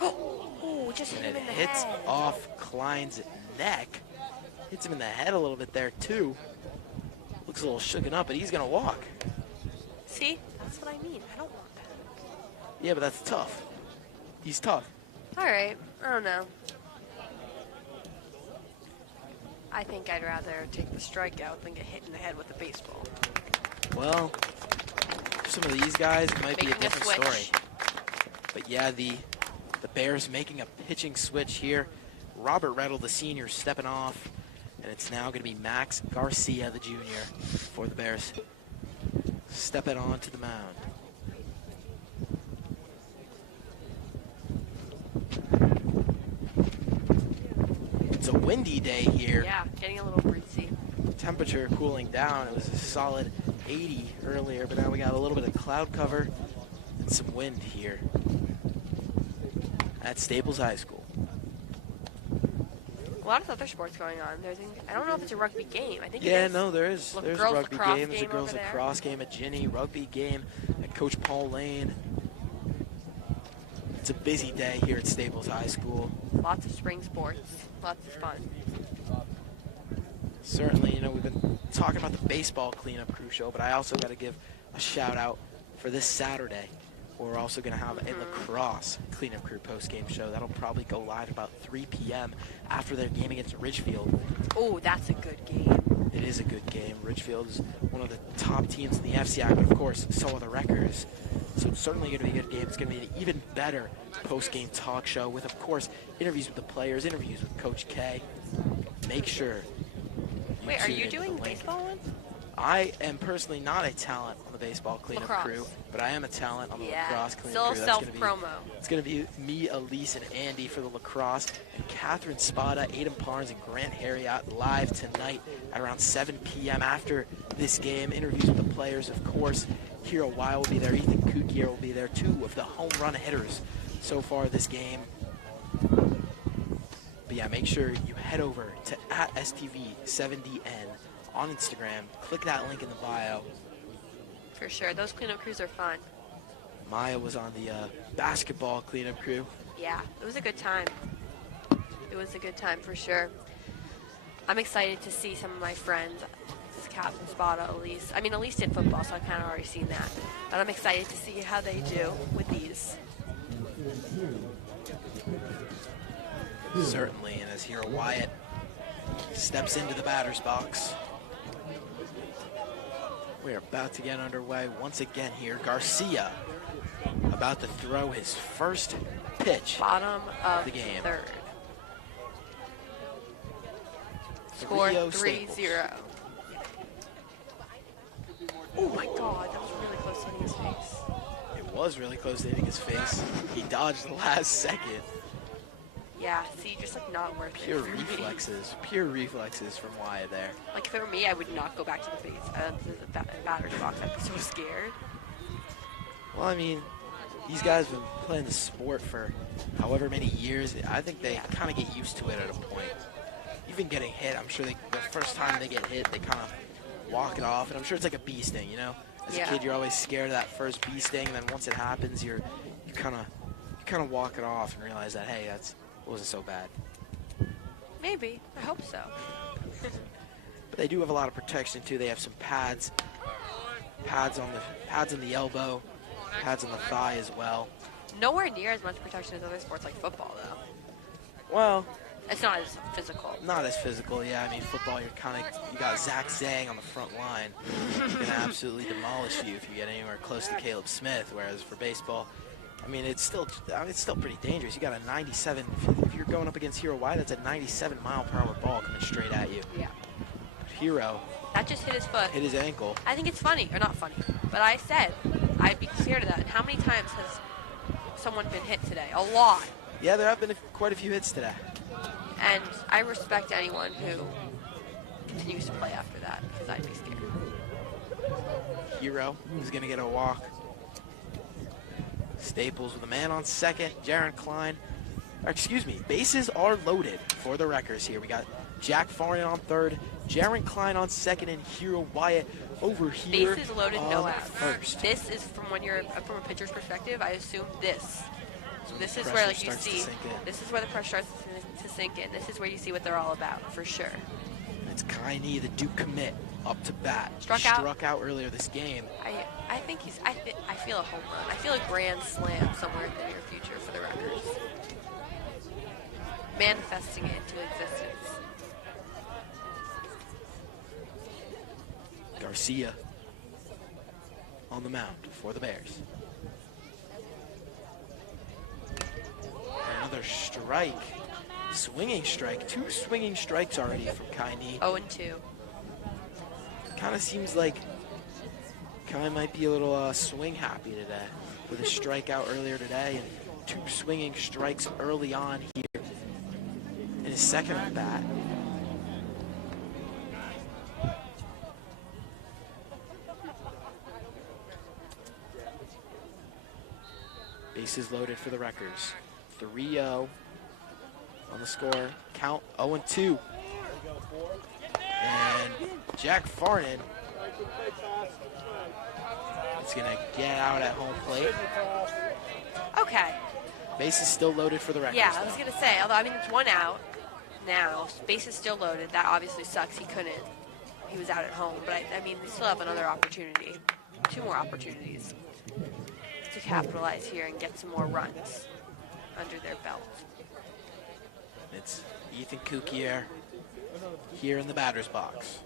Oh, just hit And him it in the hits head. off Klein's neck. Hits him in the head a little bit there, too. Looks a little shooken up, but he's going to walk. See? That's what I mean. I don't want that. Yeah, but that's tough. He's tough. All right. I don't know. I think I'd rather take the strikeout than get hit in the head with a baseball. Well, for some of these guys, it might be a Making a different switch. story. But yeah, the Bears making a pitching switch here. Robert Rettle, the senior, stepping off. And it's now going to be Max Garcia, the junior, for the Bears. Stepping on to the mound. It's a windy day here. Yeah, getting a little breezy. Temperature cooling down. It was a solid 80 earlier, but now we got a little bit of cloud cover and some wind here at Staples High School. A lot of other sports going on. I don't know if it's a rugby game. I think it Yeah, is. no, there is. Look, There's a girls rugby lacrosse game. There's a game girls over there. lacrosse game at Ginny, rugby game at Coach Paul Lane. It's a busy day here at Staples High School. Lots of spring sports. Lots of fun. Certainly, you know, we've been talking about the baseball cleanup crew show, but I also got to give a shout out for this Saturday. We're also going to have a lacrosse cleanup crew post-game show. That'll probably go live about 3 p.m. after their game against Ridgefield. Oh, that's a good game. It is a good game. Ridgefield is one of the top teams in the FCI, but of course, so are the Wreckers. So it's certainly going to be a good game. It's going to be an even better post-game talk show with, of course, interviews with the players, interviews with Coach K. Make sure. Wait, are tune you into the doing link. baseball ones? I am personally not a talent on the baseball cleanup Lacrosse. crew, but I am a talent on the Yeah. lacrosse cleanup Still crew. That's gonna self-promo. It's going to be me, Elise, and Andy for the lacrosse, and Catherine Spada, Aiden Parnes, and Grant Harriott live tonight at around 7 p.m. after this game. Interviews with the players, of course. Hero Y will be there. Ethan Kukier will be there. 2 of the home run hitters so far this game. But yeah, make sure you head over to @STV7DN on Instagram. Click that link in the bio. For sure. Those cleanup crews are fun. Maya was on the basketball cleanup crew. Yeah, it was a good time. It was a good time for sure. I'm excited to see some of my friends. This is Captain Spada, Elise. I mean, Elise did football, so I've kind of already seen that. But I'm excited to see how they do with these. Certainly, and as Hero Wyatt steps into the batter's box, we're about to get underway once again here. Garcia about to throw his first pitch. Bottom of The game. third. Score 3-0 3-0. Oh my God, that was really close to hitting his face. It was really close to hitting his face. He dodged the last second. Yeah, see, just like not worth Pure it for me. pure reflexes from Wyatt there. Like if it were me, I would not go back to the face, the batter's box. I'd be so scared. Well, I mean, these guys have been playing the sport for however many years. I think they kind of get used to it at a point. Even getting hit, I'm sure the first time they get hit, they kind of walk it off. And I'm sure it's like a bee sting, you know? As a kid, you're always scared of that first bee sting, and then once it happens, you kind of walk it off and realize that, hey, it wasn't so bad. Maybe. I hope so. But they do have a lot of protection too. They have some pads on the elbow, pads on the thigh as well. Nowhere near as much protection as other sports like football, though. Well, It's not as physical. not as physical, yeah. I mean, football, you got Zach Zang on the front line. He's gonna absolutely demolish you if you get anywhere close to Caleb Smith. Whereas for baseball, I mean, it's still pretty dangerous. You got a 97. If you're going up against Hero Y, that's a 97-mile-per-hour ball coming straight at you. Yeah. Hero That just hit his foot. hit his ankle. I think it's funny, or not funny, but I said I'd be scared of that. And how many times has someone been hit today? A lot. Yeah, there have been quite a few hits today. And I respect anyone who continues to play after that, because I'd be scared. Hero is going to get a walk. Staples with a man on second. Jaron Klein. Bases are loaded for the Wreckers here. We got Jack Farnan on third, Jaron Klein on second, and Hero Wyatt over here. Bases loaded, on no outs. first. This is from from a pitcher's perspective. I assume this. This is Pressure where like you starts to see. sink in. This is where the pressure starts to sink in. This is where you see what they're all about, for sure. It's Kaini, the Duke commit, up to bat. Struck He out. struck out earlier this game. I think I feel a home run. I feel a grand slam somewhere in the near future for the Wreckers. Manifesting it into existence. Garcia on the mound for the Bears. Another strike. Swinging strike. 2 swinging strikes already from Kaini. 0-2. Kind of seems like Kai might be a little swing happy today with a strikeout earlier today and 2 swinging strikes early on here in his second at bat. Bases loaded for the Wreckers. 3-0 on the score. Count 0-2. And Jack Farnan is going to get out at home plate. Okay. Bases still loaded for the Wreckers. Yeah, I was going to say, although, I mean, it's 1 out now. Base is still loaded. That obviously sucks. He was out at home. But, I mean, they still have another opportunity. 2 more opportunities to capitalize here and get some more runs under their belt. It's Ethan Kukier here in the batter's box.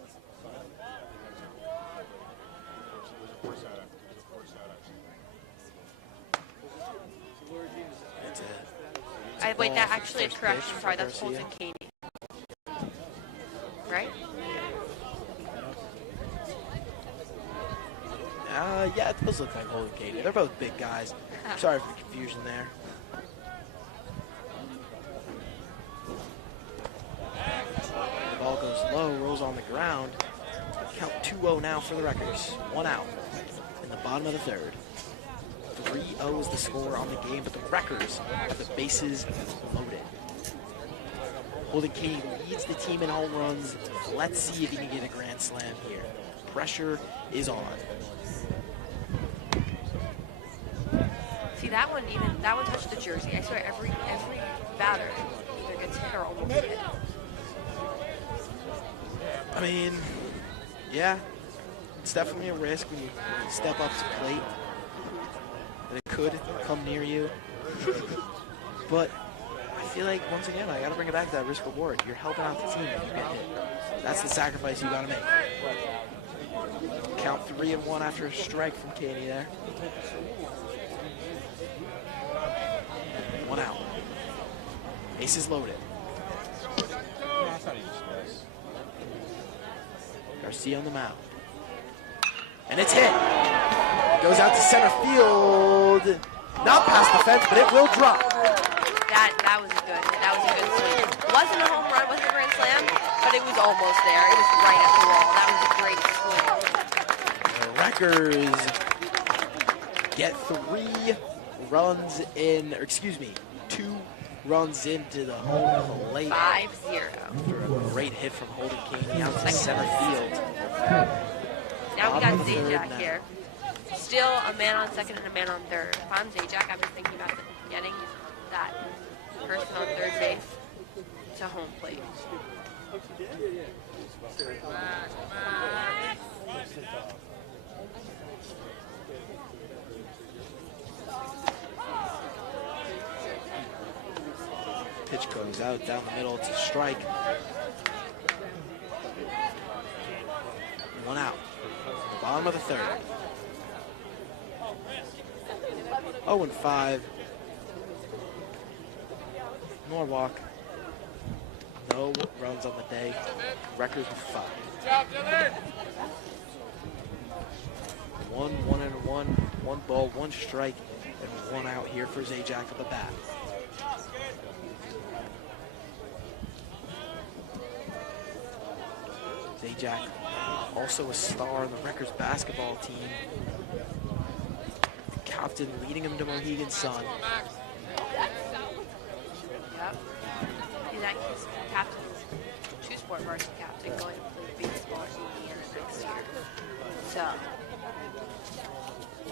Wait, that actually is First correct. pitch Sorry, for that's Garcia. Holton Caney. Right? Yeah, it does look like Holden Katie. They're both big guys. Sorry for the confusion there. The ball goes low, rolls on the ground. Count 2-0 now for the Wreckers. 1 out in the bottom of the third. 3-0 is the score on the game, but the Wreckers have the bases loaded. Holden Katie leads the team in home runs. Let's see if he can get a grand slam here. Pressure is on. See, that one touched the jersey. I swear, every batter either gets hit or almost hit. I mean, yeah, it's definitely a risk when you step up to plate. And it could come near you. But I feel like, once again, I got to bring it back to that risk reward. You're helping out the team if you get hit. That's the sacrifice you got to make. Count 3-1 after a strike from Katie there. 1 out. Bases loaded. Garcia on the mound. And it's hit. Goes out to center field. Not past the fence, but it will drop. That was a good swing. It wasn't a home run, wasn't a grand slam, but it was almost there. It was right at the wall. That was a great swing. The Wreckers get 3 runs in, or excuse me, 2 runs into the home plate. 5-0. After a great hit from Holden Caney out to center field. Now we got Bottom of the third Zajac now. here. Still a man on second and a man on third. If I'm Zajac, I've been thinking about getting that person on third base to home plate. Pitch goes out down the middle. It's a strike. 1 out. Bottom of the third. 0-5. Norwalk. No runs on the day. Wreckers with 5. 1 and 1. 1 ball, 1 strike, and 1 out here for Zajac at the bat. Zajac, also a star on the Wreckers basketball team. Captain leading him to Mohegan Sun. Yep. He's captain, 2-sport varsity captain, going to play baseball in Indiana next year. So,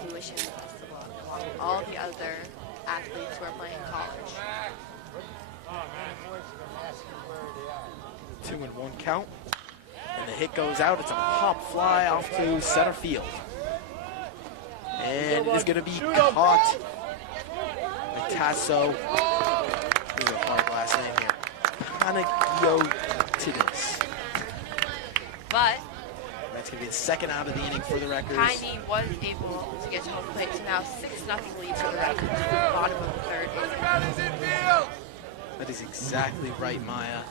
we wish him the best of luck, along with all the other athletes who are playing college. 2-1 count. And the hit goes out. It's a pop fly off to center field. And it is going to be caught by Tasso. This is a hard last name here. Panagiotidis. But That's going to be the second out of the inning for the Wreckers. Kaini was able to get to home plate, so now 6-0 lead for the Wreckers to the bottom of the third inning. That is exactly right, Maya.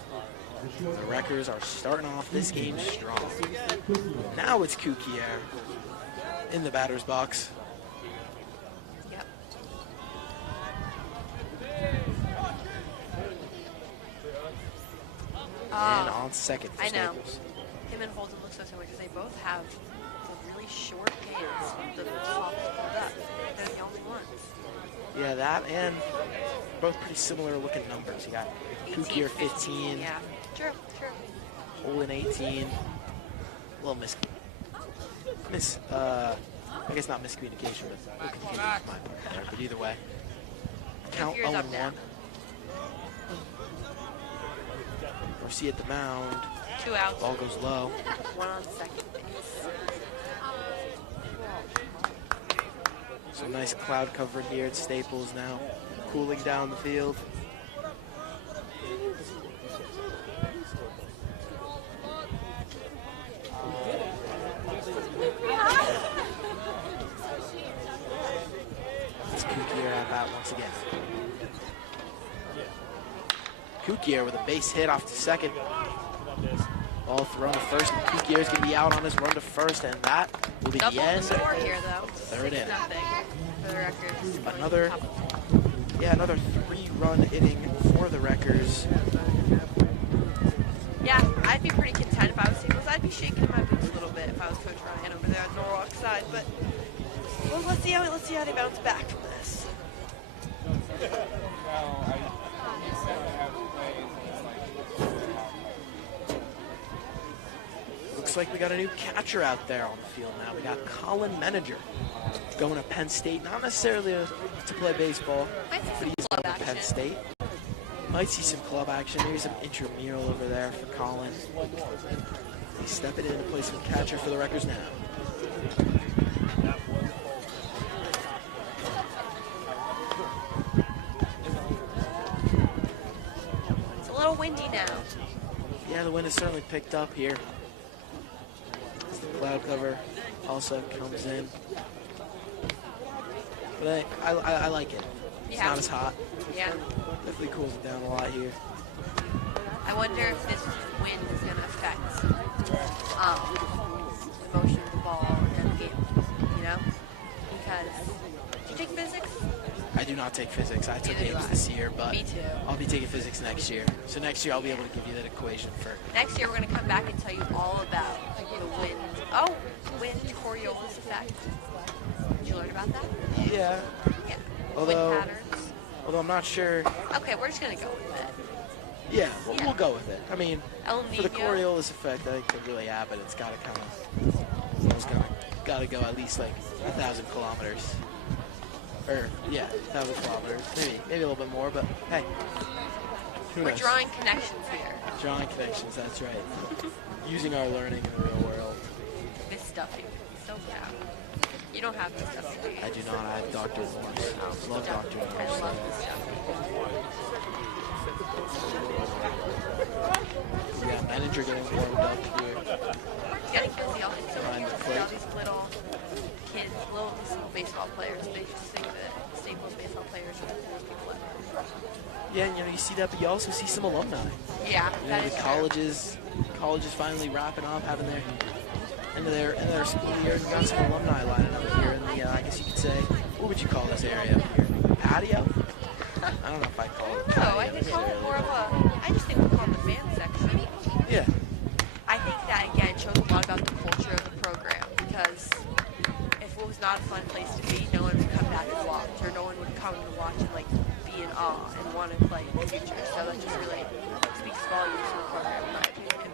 The Wreckers are starting off this game strong. Now it's Kukier in the batter's box. Yep. And on second for I know. Staples. Him and Holden look so similar because they both have the really short hands. The soft pulled up. They're the only ones. Yeah, that and both pretty similar looking numbers. You got 18, Kukier 15, Yeah. True. Holden 18. A little I guess not miscommunication, but a little confusion on my part there. But either way, count Kukier's up 0-1. now. Garcia at the mound. 2 outs. Ball goes low. 1 on second base. Some nice cloud cover here at Staples now, cooling down the field. It's Kukier at bat once again. Kukier with a base hit off to second. Ball thrown to first. Kukier is going to be out on his run to first, and that will be Double the end. the score here, though. Third inning. Nothing for the record. Another 3-run inning for the Wreckers. Yeah, I'd be pretty content if I was Staples. I'd be shaking in my boots a little bit if I was Coach Ryan over there on Norwalk side, but well, let's see how they bounce back from this. Looks like we got a new catcher out there on the field now. We got Colin Manager going to Penn State. Not necessarily to play baseball, Might see but some he's club going to Penn action. State. Might see some club action. Maybe some intramural over there for Colin. He's stepping in to play some catcher for the Wreckers now. It's a little windy now. Yeah, the wind has certainly picked up here. As the cloud cover also comes in. But I like it. It's Yeah. not as hot. Yeah. Definitely cools it down a lot here. I wonder if this wind is going to affect the motion of the ball and the game, you know? Because, do you take physics? I do not take physics. I took Neither do games I. this year, but Me too. I'll be taking physics next year. So next year I'll be able to give you that equation for. Next year we're going to come back and tell you all about the wind. Oh, wind Coriolis effect. Did you learn about that? Yeah. Yeah. Although- wind patterns. Although I'm not sure. Okay, we're just going to go with it. Yeah, Yeah. we'll go with it. I mean, El for the Nino. Coriolis effect, I think to really happen, it's got to kind of. It's got to go at least like 1,000 kilometers. Or yeah, 1,000 kilometers. Maybe a little bit more, but hey. Who We're knows? drawing connections here. Drawing connections, that's right. Using our learning in the real world. This stuff here. So proud. You don't have this stuff, do you? I do not. I have Dr. Morse. Love Dr. I Morse. love this stuff. Yeah, manager getting warmed up here. It's getting busy. All these, so Behind cute the to see all plate. these little kids, little baseball players. They just think that Staples baseball players are the coolest people ever. Yeah, and you see that, but you also see some alumni. Yeah, You know, that the is true. colleges finally wrapping up, having their end of their school year. And you got some alumni lining up here in the, I guess you could say, what would you call this area up here? Patio? I don't know if I'd call it patio. No, I think call it necessarily, more of but- a. I just think we call it the fan section. Yeah. I think that again shows a lot about the culture of the program because if it was not a fun place to be, no one would come back and watch, or no one would come to watch and like be in awe and want to play in the future. So that just really speaks volumes to the program, in my opinion.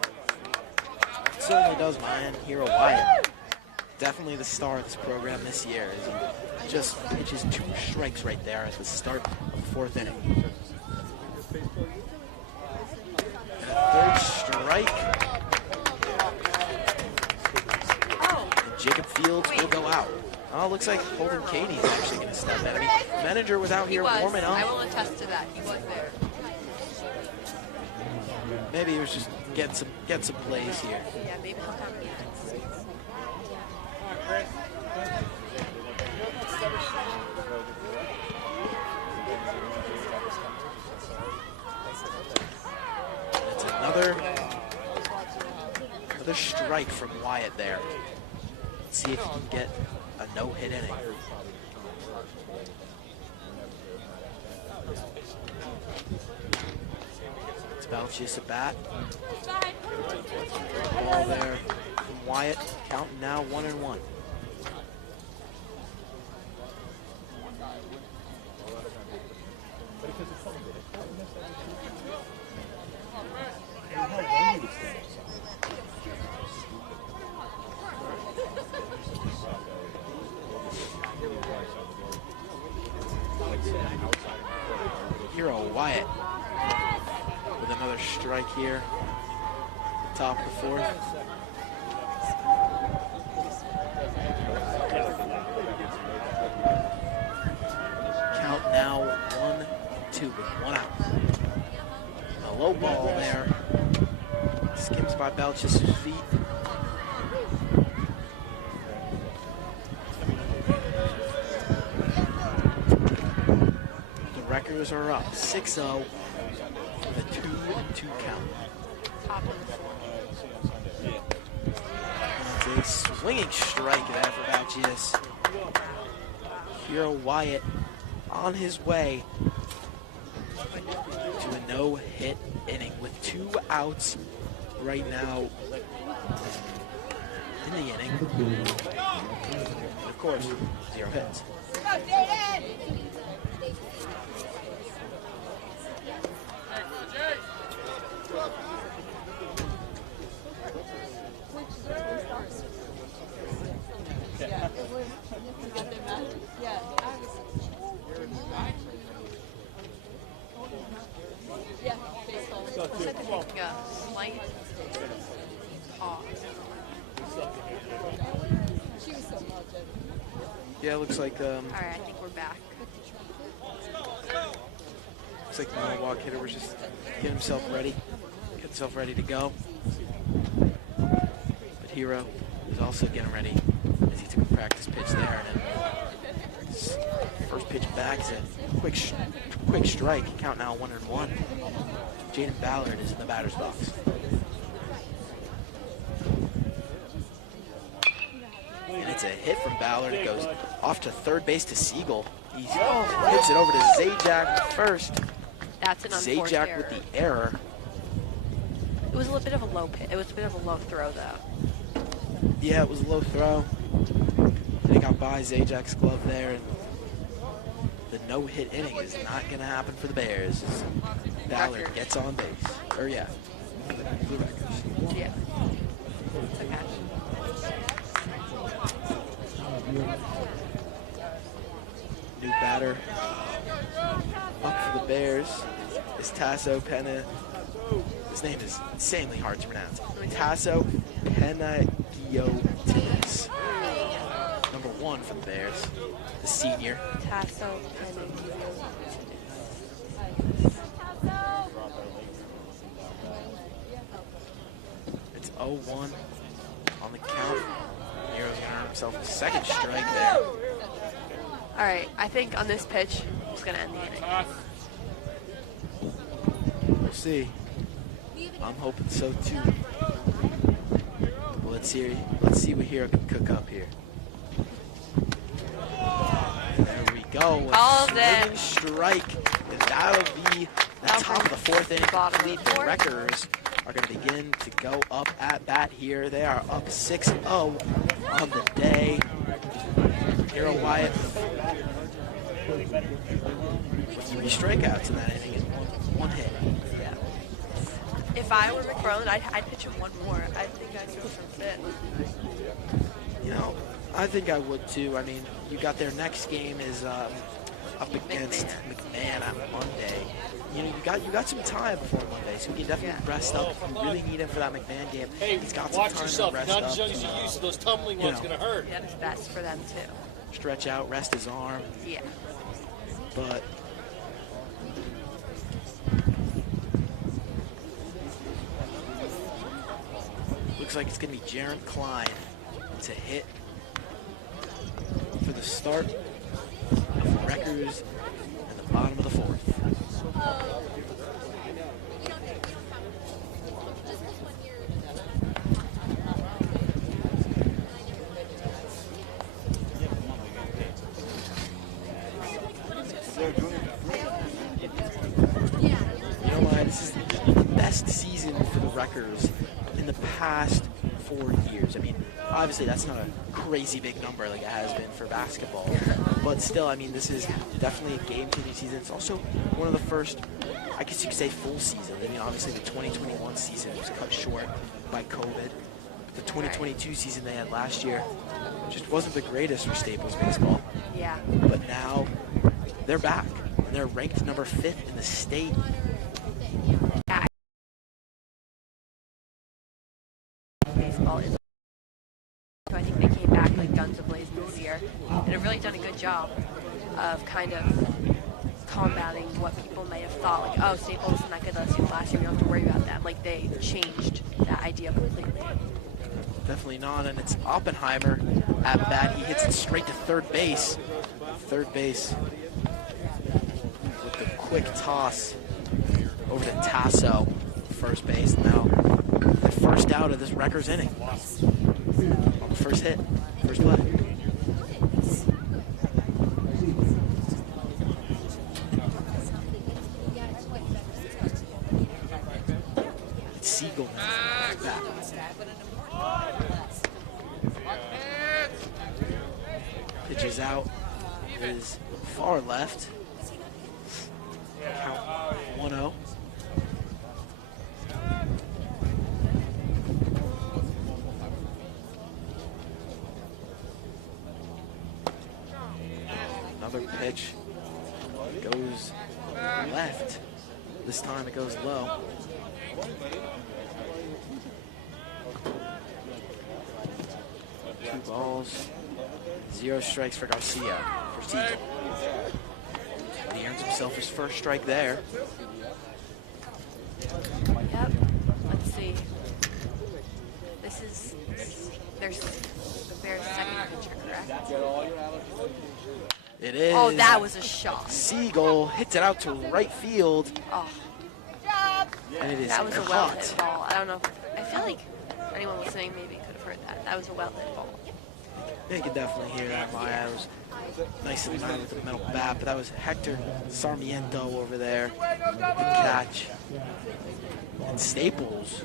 It certainly does, man. Hero Wyatt. Definitely the star of this program this year. As he just pitches 2 strikes right there at the start of the 4th inning. And a 3rd strike. Oh, And Jacob Fields will go out. Oh, looks like Holden Katie's actually going to step in. I mean, manager was out he here was. warming up. I will attest to that. He was there. Maybe he was just getting some plays here. Yeah, maybe he'll come again. It's another strike from Wyatt there. Let's see if he can get a no-hit inning. It's Balchis at bat. Ball there from Wyatt. Counting now 1-1. Hero Wyatt with another strike here. Top of the 4th. 2 with 1 out. A low ball there. Skims by Belch's feet. The Wreckers are up 6-0 with a 2-2 count. It's a swinging strike there for Belchis. Hero Wyatt on his way to a no-hit inning with 2 outs right now in the inning. Of course, 0 hits. Looks like they're making a slight pause. Yeah, it looks like All right, I think we're back. looks like the Norwalk hitter was just getting himself ready to go. But Hero is also getting ready as he took a practice pitch there. And then his first pitch back is a quick strike. Count now 1-1. Jaden Ballard is in the batter's box. And it's a hit from Ballard. It goes off to third base to Siegel. He hits it over to Zajac first. That's an unforced Zajac error. with the error. It was a little bit of a low pit. It was a bit of a low throw, though. Yeah, it was a low throw. They got by Zajac's glove there, and the no-hit inning is not going to happen for the Bears. Ballard gets on base. Or yeah, the Wreckers. Yeah. Okay. New batter up for the Bears is Tasso Pena. His name is insanely hard to pronounce. Tasso Penagiotis. Number 1 for the Bears. The senior. Tasso It's 0-1 on the count. Nero's gonna earn himself a second strike there. All right, I think on this pitch, it's going to end the inning. We'll see. I'm hoping so too. Well, let's see what Hero can cook up here. There we go. Called Swinging it. strike, and that'll be the top of the 4th inning. Bottom of the Complete. The 4th. Wreckers are going to begin to go up at bat here. They are up 6-0 on the day. Hero Wyatt with 3 strikeouts in that inning and 1 hit. Yeah. If I were McFarland, I'd pitch him one more. I think I'd go for 5th. You know, I think I would too. I mean, you got their next game is up against McMahon on Monday. You know, you got some time before Monday, so we can definitely rest up if you really need him for that McMahon game. Hey, he's got watch some time yourself. to rest Not up. as young as you used to. Those tumbling ones gonna hurt. That is best for them, too. Stretch out, rest his arm. Yeah. But looks like it's going to be Jaron Klein to hit for the start of the Wreckers in the bottom of the 4th. You know what? This is the best season for the Wreckers in the past 4 years. I mean, obviously that's not a crazy big number like it has been for basketball, but still, I mean, this is definitely a game-changing season. It's also one of the first, I guess you could say, full season. I mean, obviously the 2021 season was cut short by COVID. The 2022 season they had last year just wasn't the greatest for Staples baseball. Yeah. But now they're back. They're ranked number 5th in the state. Yeah. Baseball is. So I think they came back like guns a-blazing this year, and have really done a good job of kind of combating what people may have thought, like, oh, Staples isn't that good, let's do last year, we don't have to worry about that. Like, they changed that idea completely. Definitely not, and it's Oppenheimer at bat. He hits it straight to third base. Third base with the quick toss over to Tasso, first base. Now, the first out of this Wreckers inning. First hit, first play. Siegel back. Pitches out is far left. Count 1-0. Another pitch goes left. This time it goes low. 2 balls, 0 strikes for Garcia, for Siegel. He earns himself his first strike there. Yep. Let's see. There's the Bears' second pitcher, correct? It is. Oh, that was a shot. Siegel hits it out to right field. Oh, And it is that was a caught. well-hit ball. I don't know. I feel like anyone listening maybe could have heard that. That was a well-hit ball. You can definitely hear that, Maya. It was nice and loud with the metal bat, but that was Hector Sarmiento over there. Good catch. And Staples,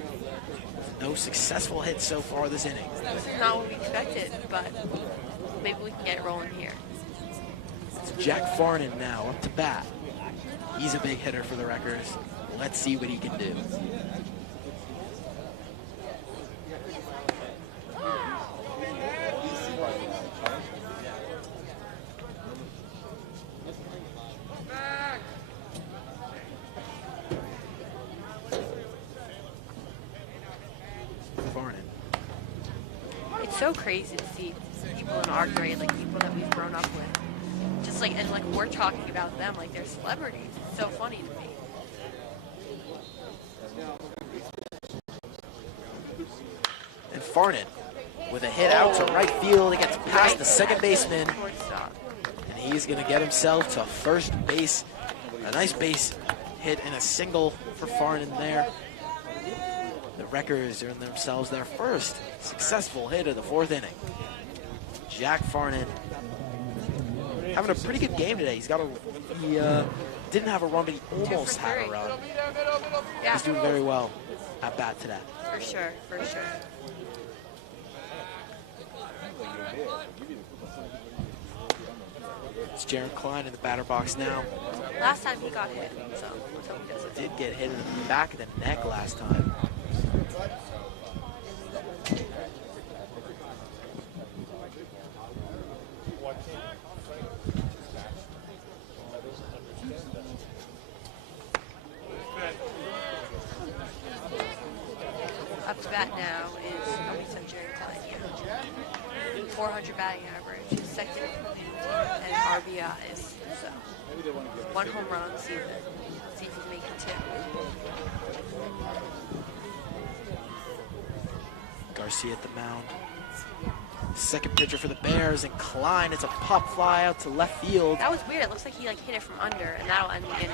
no successful hits so far this inning. This is not what we expected, but maybe we can get it rolling here. It's Jack Farnan now up to bat. He's a big hitter for the Wreckers. Let's see what he can do. Farnan. It's so crazy to see people in our grade, like people that we've grown up with. Just like, and like we're talking about them like they're celebrities. It's so funny to me. And Farnan with a hit out to right field. He gets past the second baseman. Shortstop. And he's going to get himself to first base. A nice base hit and a single for Farnan there. The Wreckers earn themselves their first successful hit of the 4th inning. Jack Farnan having a pretty good game today. He didn't have a run, but he almost had a run. Yeah. He's doing very well at bat today. For sure, for sure. It's Jaron Klein in the batter box now. Last time he got hit, so let's hope he doesn't. Did get hit in the back of the neck last time. Up to bat now is, oh, we said Jerry Klein, yeah. 400 batting average, second and RBIs, so 1 home run on the season. See if he can make it 2. Garcia at the mound. Second pitcher for the Bears, and Klein. It's a pop fly out to left field. That was weird. It looks like he like hit it from under, and that'll end the inning.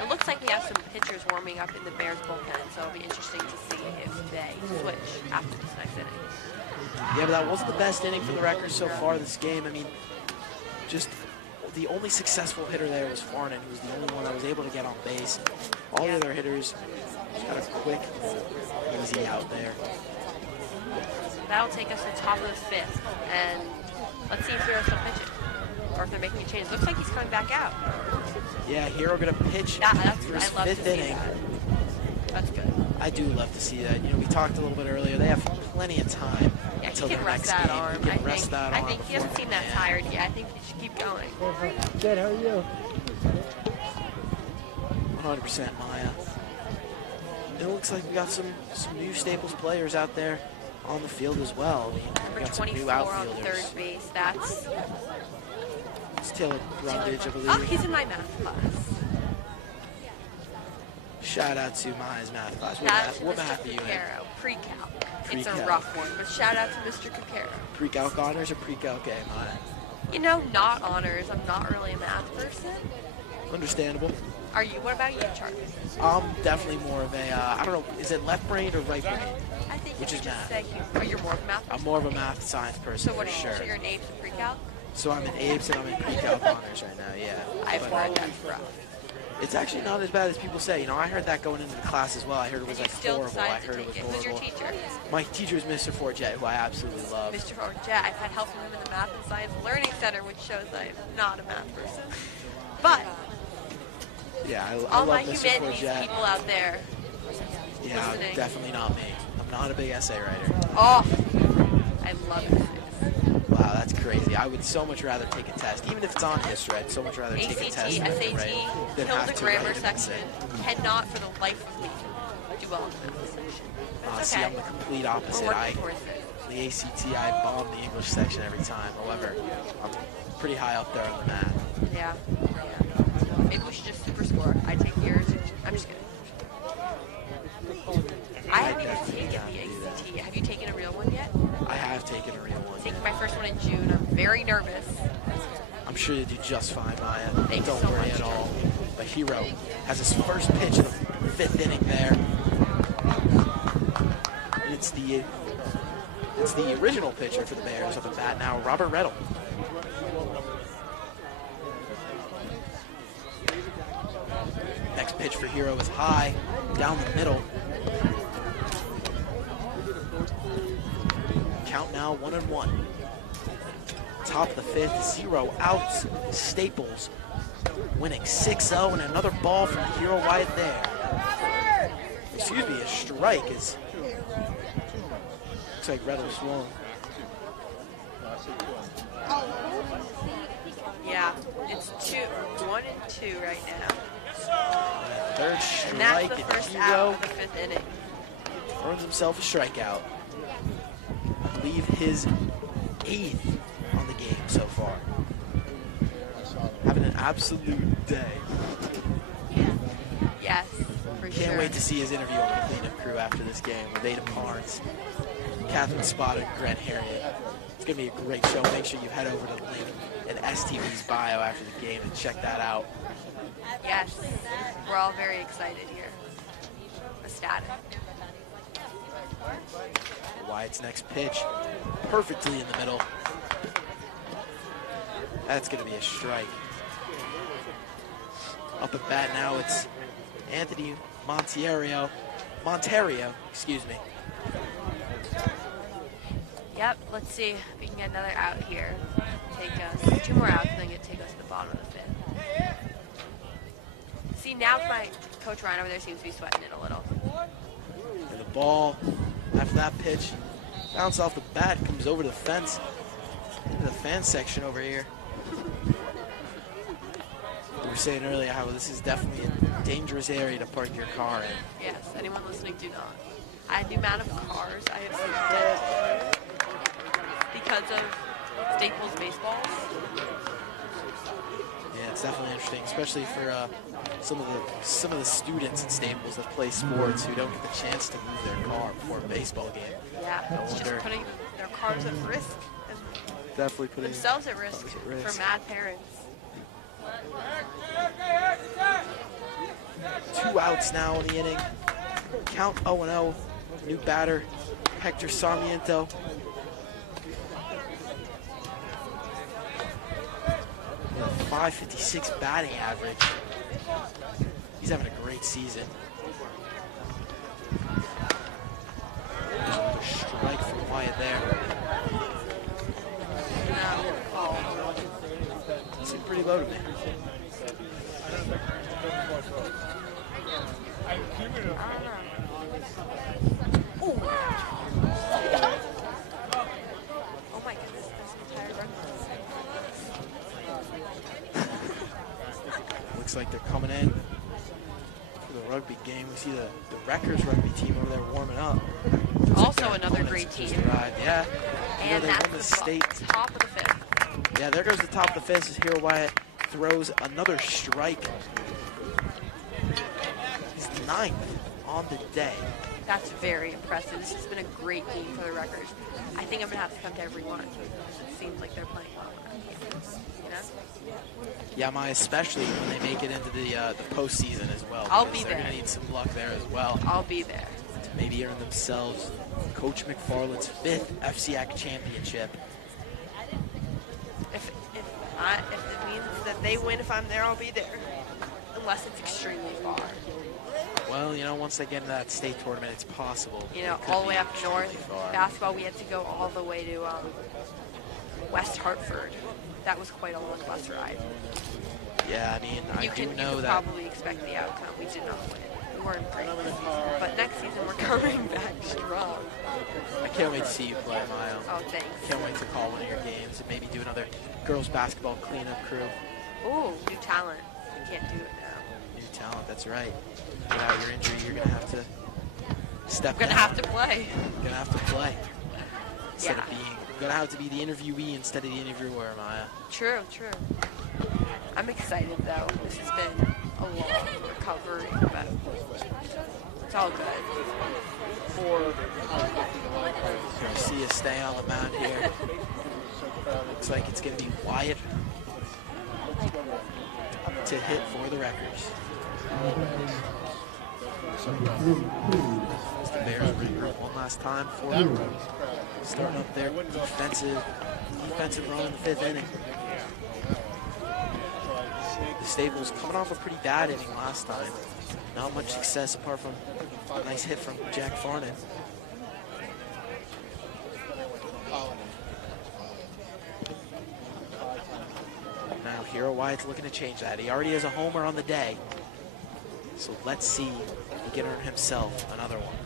It looks like we have some pitchers warming up in the Bears bullpen, so it'll be interesting to see if they switch after this next inning. Yeah, but that wasn't the best inning for the Wreckers so far this game. I mean, just the only successful hitter there was Farnan, who was the only one that was able to get on base. All the other hitters just had a quick, easy out there. That'll take us to the top of the 5th, and let's see if Hero's still pitching, or if they're making a change. Looks like he's coming back out. Yeah, Hero gonna pitch for his I love 5th to see inning. that. That's good. I do love to see that. You know, we talked a little bit earlier. They have plenty of time Yeah, until he the can rest next that game. arm. He can rest that I arm think he doesn't before- seem that tired yet. I think he should keep going. Good, how are you? 100% Maya. It looks like we got some new Staples players out there on the field as well. I mean, we Number got some new 24 on outfielders. 3rd base. That's It's Taylor Brundage, I believe. oh, he's in my math class. Shout out to Maya's math class. That's What Mr. math are you in? Cacaro, pre-calc. It's a Pre-calc. rough one, but shout out to Mr. Cacaro. Pre-calc honors or pre-calc A, Maya? You know, not honors. I'm not really a math person. Understandable. Are you? What about you, Charlie? I'm definitely more of a, I don't know, is it left brain or right brain? I think Which you is could math. just say you're more of a math person. I'm more of a math science person So what for are you? sure. So you're an apes and pre-calc? So I'm in APES and I'm in pre-calc honors right now, yeah. I've But heard that's rough. it's actually not as bad as people say. You know, I heard that going into the class as well. I heard it was You like still horrible. I decided to heard it was take it. Who's your horrible. teacher? My teacher is Mr. Forget, who I absolutely love. Mr. Forget. I've had help from him in the Math and Science Learning Center, which shows that I'm not a math person. But Yeah, I all love my Mr. humanities Forget. people out there Yeah, listening. definitely not me. I'm not a big essay writer. Oh, I love it. Wow, that's crazy. I would so much rather take a test, even if it's on history. I'd so much rather take a ACT, test SAT, than kill have the to grammar write an section. essay. Cannot for the life of me do well in the math section. But it's See, okay. I'm the complete We're opposite. working towards it. The ACT, I bomb the English section every time. However, I'm pretty high up there on the math. Yeah. Maybe we should just super score. I take yours. I'm just kidding. I haven't even taken the ACT. Have you taken a real one yet? I have taken a real one. Taking my first one in June. I'm very nervous. I'm sure you do just fine, Maya. Thanks Don't so worry much, at all. But Hero has his first pitch of the 5th inning there. It's the original pitcher for the Bears up at bat now, Robert Reddle. Next pitch for Hero is high, down the middle. Count now 1-1. Top of the 5th, 0 outs. Staples winning 6-0, and another ball from Hero Wyatt there. Excuse me, a strike is. Looks like Reddle swung. Yeah, it's 1 and 2 right now. Third And that's strike, the and first out Hero of the 5th inning. earns himself a strikeout. I believe his 8th on the game so far. Having an absolute day. Yes, for sure. Can't wait to see his interview on the cleanup crew after this game with Ada Parnes, Catherine Spotted, and Grant Harriet. It's going to be a great show. Make sure you head over to the link in STV's bio after the game and check that out. Yes, we're all very excited here. Ecstatic. Wyatt's next pitch, perfectly in the middle. That's going to be a strike. Up at bat now, it's Anthony Montario, excuse me. Yep, let's see if we can get another out here. Take us 2 more outs, and then take us to the bottom of the 5th. See, now my coach Ryan over there seems to be sweating it a little. And the ball, after that pitch, bounce off the bat, comes over to the fence, into the fan section over here. We were saying earlier how this is definitely a dangerous area to park your car in. Yes, anyone listening, do not. The amount of cars I have seen dead because of Staples baseballs. Yeah, it's definitely interesting, especially for some of the students at Staples that play sports who don't get the chance to move their car before a baseball game. Yeah, I it's just wonder. putting their cars at risk and Definitely putting themselves at risk at risk. for mad parents. 2 outs now in the inning. Count 0-0. New batter, Hector Sarmiento. With a .556 batting average. He's having a great season. There's another strike from Wyatt there. Seemed pretty low to me. Oh my goodness, there's an entire run. Looks like they're coming in for the rugby game. We see the Wreckers rugby team over there warming up. Looks Also their another opponents great have just team. arrived. Yeah. You know, And they that's won the the state. top of the 5th. Yeah, there goes the top of the 5th as Hero Wyatt throws another strike. His 9th on the day. That's very impressive. This has been a great game for the Wreckers. I think I'm going to have to come to every one. It seems like they're playing well. You know? Yeah, especially when they make it into the postseason as well. I'll be They're there. going to need some luck there as well. I'll be there. To maybe earn themselves Coach McFarland's 5th FCAC championship. If it means that they win, if I'm there, I'll be there. Unless it's extremely far. Well, once they get into that state tournament, it's possible. All the way up north. Far. Basketball, we had to go all the way to West Hartford. That was quite a long bus ride. Yeah, I You do can know that. probably expect the outcome. We did not win. We weren't great this season. But next season, we're coming back strong. I can't wait to see you play, Maya. Oh, thanks. Can't wait to call one of your games and maybe do another girls basketball cleanup crew. Ooh, new talent. You can't do it now. New talent, that's right. Without your injury, you're going to have to step We're going to down. have to play. You're going to have to play. Instead Yeah. of being, you're going to have to be the interviewee instead of the interviewer, Maya. True. I'm excited, though. This has been a long recovery, but it's all good. See you stay on the mound here. Looks like it's going to be Wyatt to hit for the Wreckers. The Bears regroup one last time for starting up their defensive run in the 5th inning. The Staples coming off a pretty bad inning last time. Not much success apart from a nice hit from Jack Farnan. Now Hero Wyatt's looking to change that. He already has a homer on the day. So let's see if he can earn himself another one.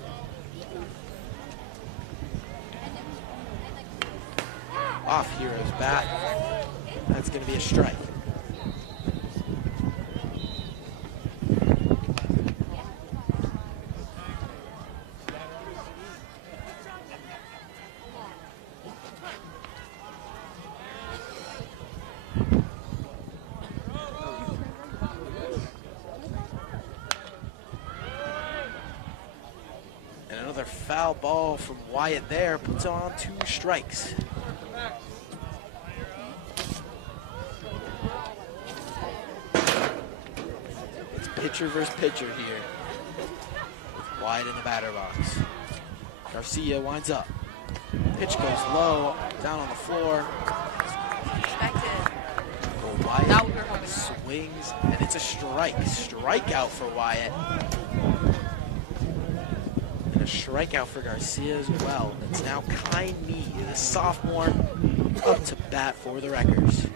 Off Hero's bat. That's going to be a strike. And another foul ball from Wyatt there puts on 2 strikes. It's pitcher versus pitcher here. Wyatt in the batter box. Garcia winds up. Pitch goes low, down on the floor. Expected. Wyatt Now we're hoping. swings, and it's a strike. Strikeout for Wyatt. And a strikeout for Garcia as well. It's now Kai Nee, the sophomore, up to bat for the Wreckers.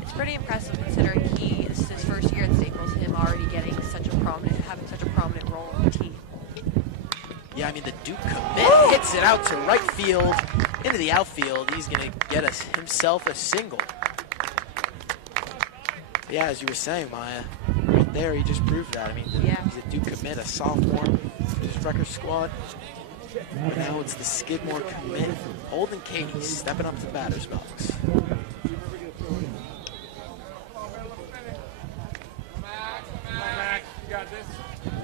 It's pretty impressive considering this is his first year at Staples, him already having such a prominent role on the team. Yeah, the Duke commit hits it out to right field, into the outfield. He's going to get himself a single. Yeah, as you were saying, Maya, right there, he just proved that. He's a Duke commit, a sophomore for this Wrecker squad. But now it's the Skidmore commit, Holden Katie, stepping up to the batter's box.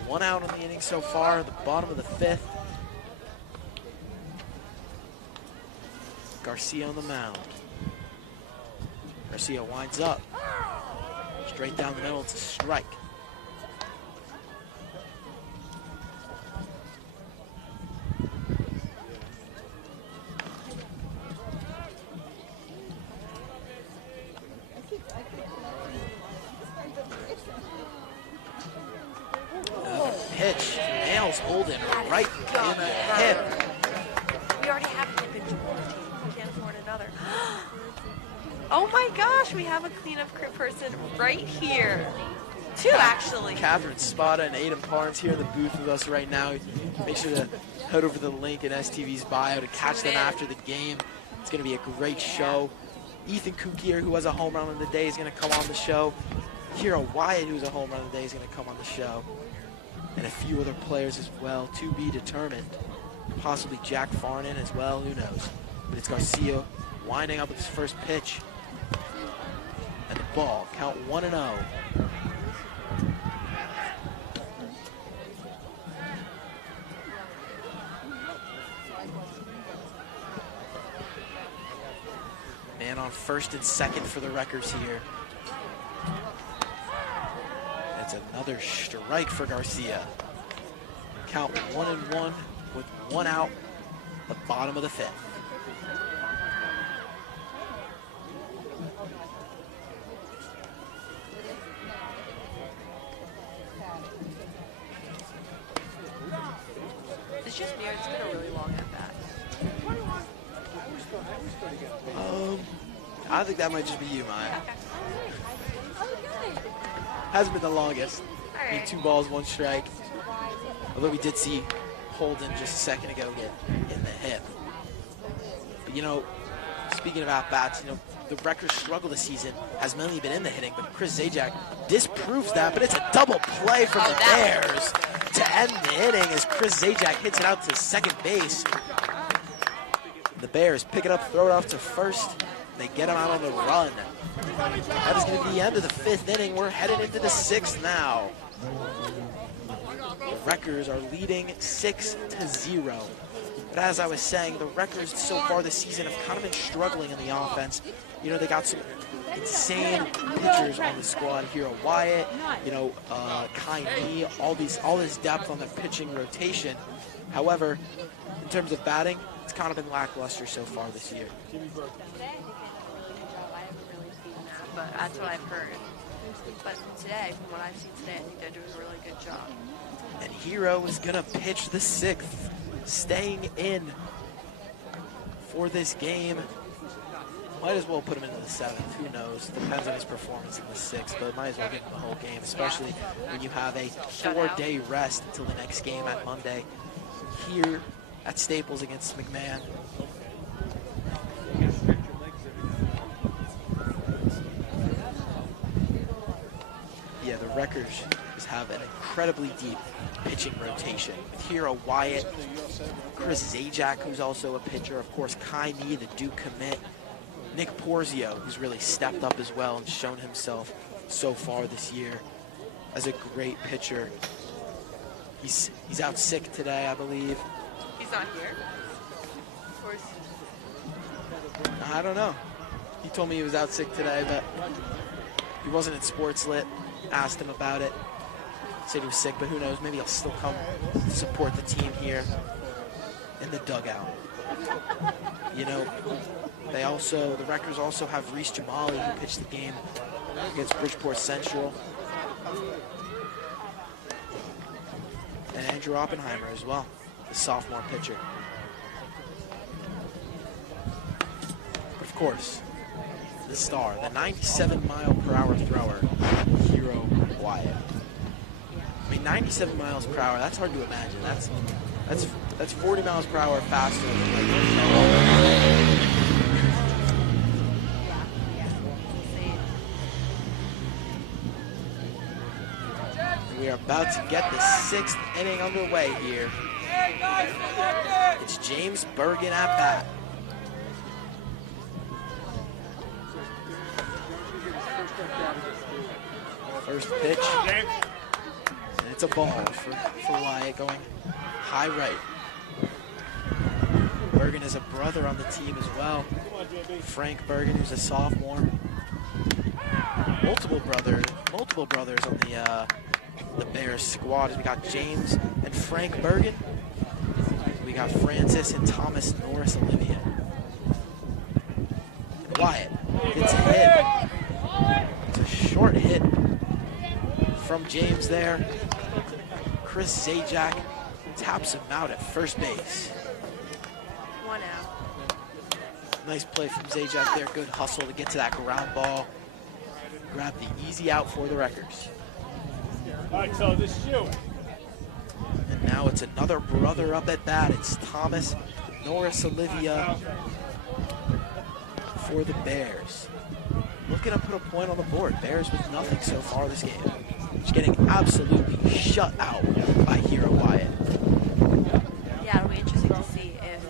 One out on the inning so far, the bottom of the 5th. Garcia on the mound. Garcia winds up. Straight down the middle, it's a strike. Another pitch, nails Holden right in the hip. We already have a hip in Georgia. We can't afford another. Oh my gosh, we have a cleanup crew person right here. 2 actually. Catherine Spada and Aiden Parnes here in the booth with us right now. Make sure to head over to the link in STV's bio to catch them after the game. It's going to be a great show. Ethan Kukier, who has a home run of the day, is going to come on the show. Hero Wyatt, who's a home run of the day, is going to come on the show. And a few other players as well, to be determined. Possibly Jack Farnan as well, who knows. But it's Garcia winding up with his first pitch. And the ball, count 1-0. Man on first and second for the Wreckers here. That's another strike for Garcia. Count 1-1 with 1 out, the bottom of the 5th. It's just me, or it's been a really long at bat. I think that might just be you, Maya. Okay. Oh, good. Hasn't been the longest. All I mean, right. 2 balls, 1 strike. Although we did see Holden just a second ago get in the hip. But, you know, speaking of at-bats, you know, the Wreckers' struggle this season has mainly been in the hitting, but Chris Zajac disproves that, but it's a double play from the Bears to end the inning as Chris Zajac hits it out to second base. The Bears pick it up, throw it off to first. They get him out on the run. That is going to be the end of the 5th inning. We're headed into the 6th now. The Wreckers are leading 6-0. But as I was saying, the Wreckers so far this season have kind of been struggling in the offense. You know, they got some insane pitchers on the squad. Hero Wyatt, you know, Kai Nee, all this depth on the pitching rotation. However, in terms of batting, it's kind of been lackluster so far this year. I haven't really seen that, but that's what I've heard. But today, from what I've seen today, I think they're doing a really good job. And Hero is going to pitch the 6th, staying in for this game. Might as well put him into the 7th. Who knows? Depends on his performance in the 6th, but might as well give him the whole game, especially when you have a 4-day rest until the next game at Monday here at Staples against McMahon. Yeah, the Wreckers just have an incredibly deep pitching rotation with Hero Wyatt, Chris Zajac, who's also a pitcher, of course Kai Nee, the Duke commit, Nick Porzio, who's really stepped up as well and shown himself so far this year as a great pitcher. He's out sick today, I believe. He's not here. Of course. I don't know. He told me he was out sick today, but he wasn't in Sports Lit. Asked him about it. Said he was sick, but who knows? Maybe he'll still come to support the team here in the dugout. You know, the Wreckers also have Reese Jamali, who pitched the game against Bridgeport Central. And Andrew Oppenheimer as well, the sophomore pitcher. But of course, the star, the 97-mile-per-hour thrower, Hero Wyatt. I mean, 97 miles per hour, that's hard to imagine. That's 40 miles per hour faster than we are about to get the 6th inning underway here. It's James Bergen at bat. First pitch. And it's a ball for Wyatt going high right. Bergen is a brother on the team as well. Frank Bergen, who's a sophomore. Multiple brothers on the Bears squad. We got James and Frank Bergen. We got Francis and Thomas Norris Olivia. And Wyatt gets a hit. It's a short hit from James there. Chris Zajac taps him out at first base. 1 out. Nice play from Zajac there. Good hustle to get to that ground ball. Grab the easy out for the Wreckers. All right, so this is you. And now it's another brother up at bat. It's Thomas Norris Olivia for the Bears. Looking to put a point on the board. Bears with nothing so far this game. Just getting absolutely shut out by Hero Wyatt. Yeah, it'll be interesting to see if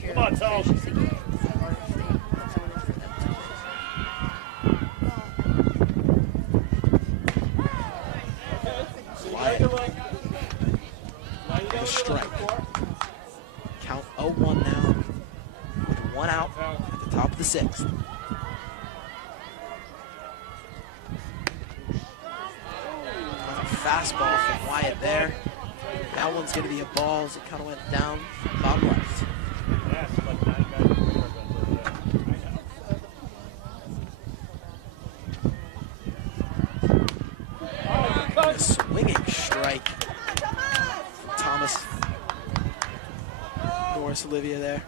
Hero Come on, Tom. finishes the game or if they put someone in for them to Wyatt with a strike. Count 0-1 now. With 1 out at the top of the 6th. fastball from Wyatt there. That one's going to be a ball as it kind of went down bottom left. A swinging strike. Thomas Norris Olivia there.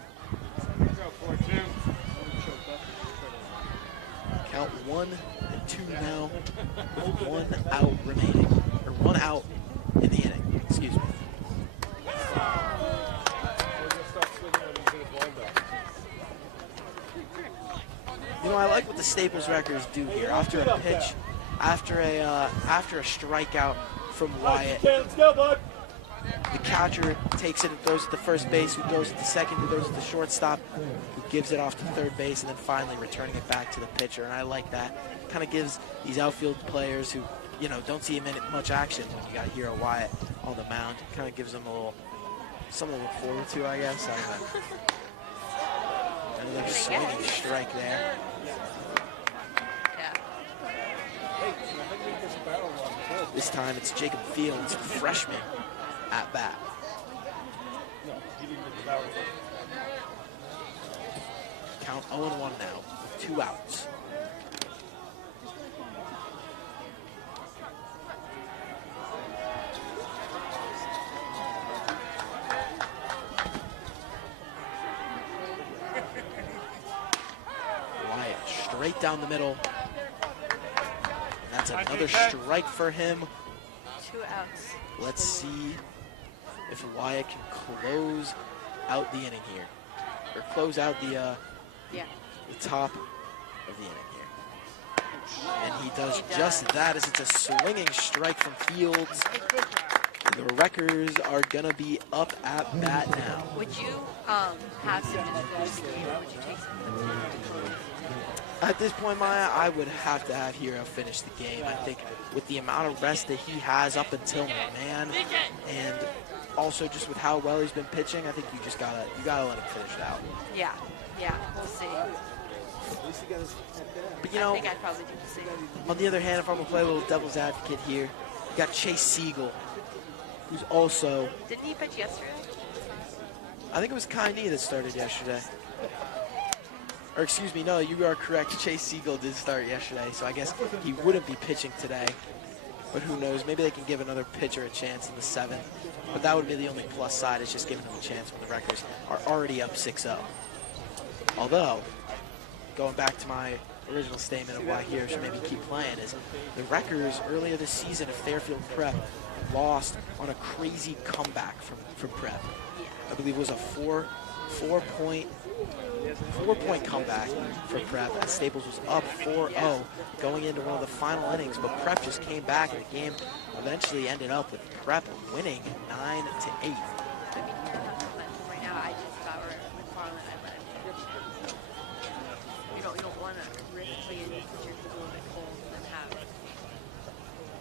Count 1 and 2 now. 1 out remaining. Or 1 out in the inning. Excuse me. You know, I like what the Staples Wreckers do here. After a pitch, after a strikeout from Wyatt, the catcher takes it and throws it to first base, who goes to second, who goes to shortstop, who gives it off to third base, and then finally returning it back to the pitcher. And I like that. Kind of gives these outfield players who, you know, don't see him in much action when you got Hero Wyatt on the mound. Kind of gives them a little something to look forward to, I guess. I don't know. Another swinging strike there. This time it's Jacob Fields, freshman, at bat. Count 0-1 now, with 2 outs. Wyatt straight down the middle. That's another strike for him. 2 outs. Let's see if Wyatt can close out the inning here. Or close out the top of the inning here. And he does just that, as it's a swinging strike from Fields. The Wreckers are going to be up at bat now. Would you have some just the game, or would you take some? At this point, Maya, I would have to have Hero finish the game. I think with the amount of rest that he has up until man, and also just with how well he's been pitching, I think you just gotta let him finish it out. Yeah, we'll see. But you know, I think I'd probably do the same. On the other hand, if I'm gonna play a little devil's advocate here, you got Chase Siegel, who's also. Didn't he pitch yesterday? I think it was Kai Nee that started yesterday. Or excuse me, no, you are correct. Chase Siegel did start yesterday, so I guess he wouldn't be pitching today. But who knows? Maybe they can give another pitcher a chance in the 7th. But that would be the only plus side, is just giving them a chance when the Wreckers are already up 6-0. Although, going back to my original statement of why Hero should maybe keep playing, is the Wreckers earlier this season at Fairfield Prep lost on a crazy comeback from Prep. I believe it was a four-point comeback for Prep, and Staples was up 4-0 going into one of the final innings, but Prep just came back, and the game eventually ended up with Prep winning 9-8. Right now, I just about with Marlon, I let him. You don't want to risk playing pitchers a little bit cold and then have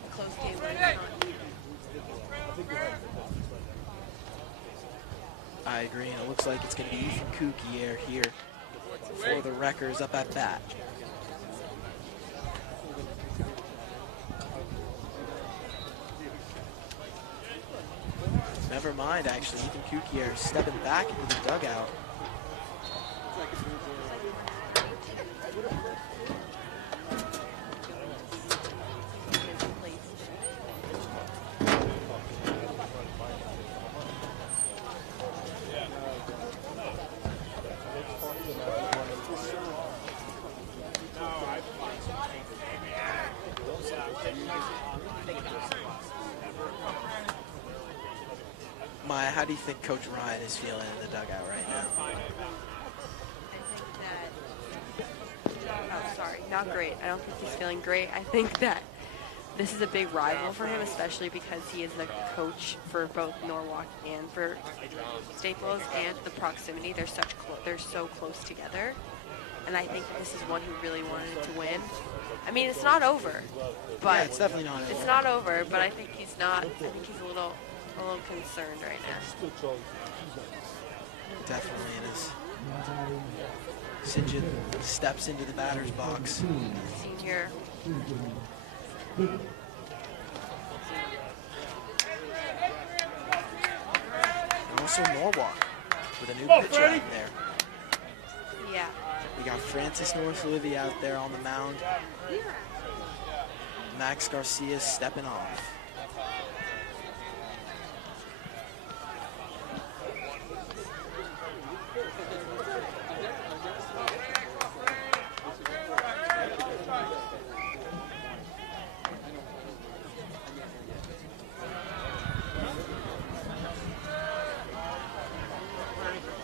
a close game where it's not. I agree, and it looks like it's going to be Ethan Kukier here for the Wreckers up at bat. Never mind, actually. Ethan Kukier stepping back into the dugout. Maya, how do you think Coach Ryan is feeling in the dugout right now? Not great. I don't think he's feeling great. I think that this is a big rival for him, especially because he is the coach for both Norwalk and for Staples, and the proximity. They're so close together, and I think this is one who really wanted to win. I mean, it's not over, but yeah, it's definitely not over. It's not over, but I think he's not. I think he's a little concerned right now. Definitely it is. St. John steps into the batter's box. Senior. also Norwalk with a new pitcher out there. Yeah. We got Francis Northlivi out there on the mound. Max Garcia stepping off.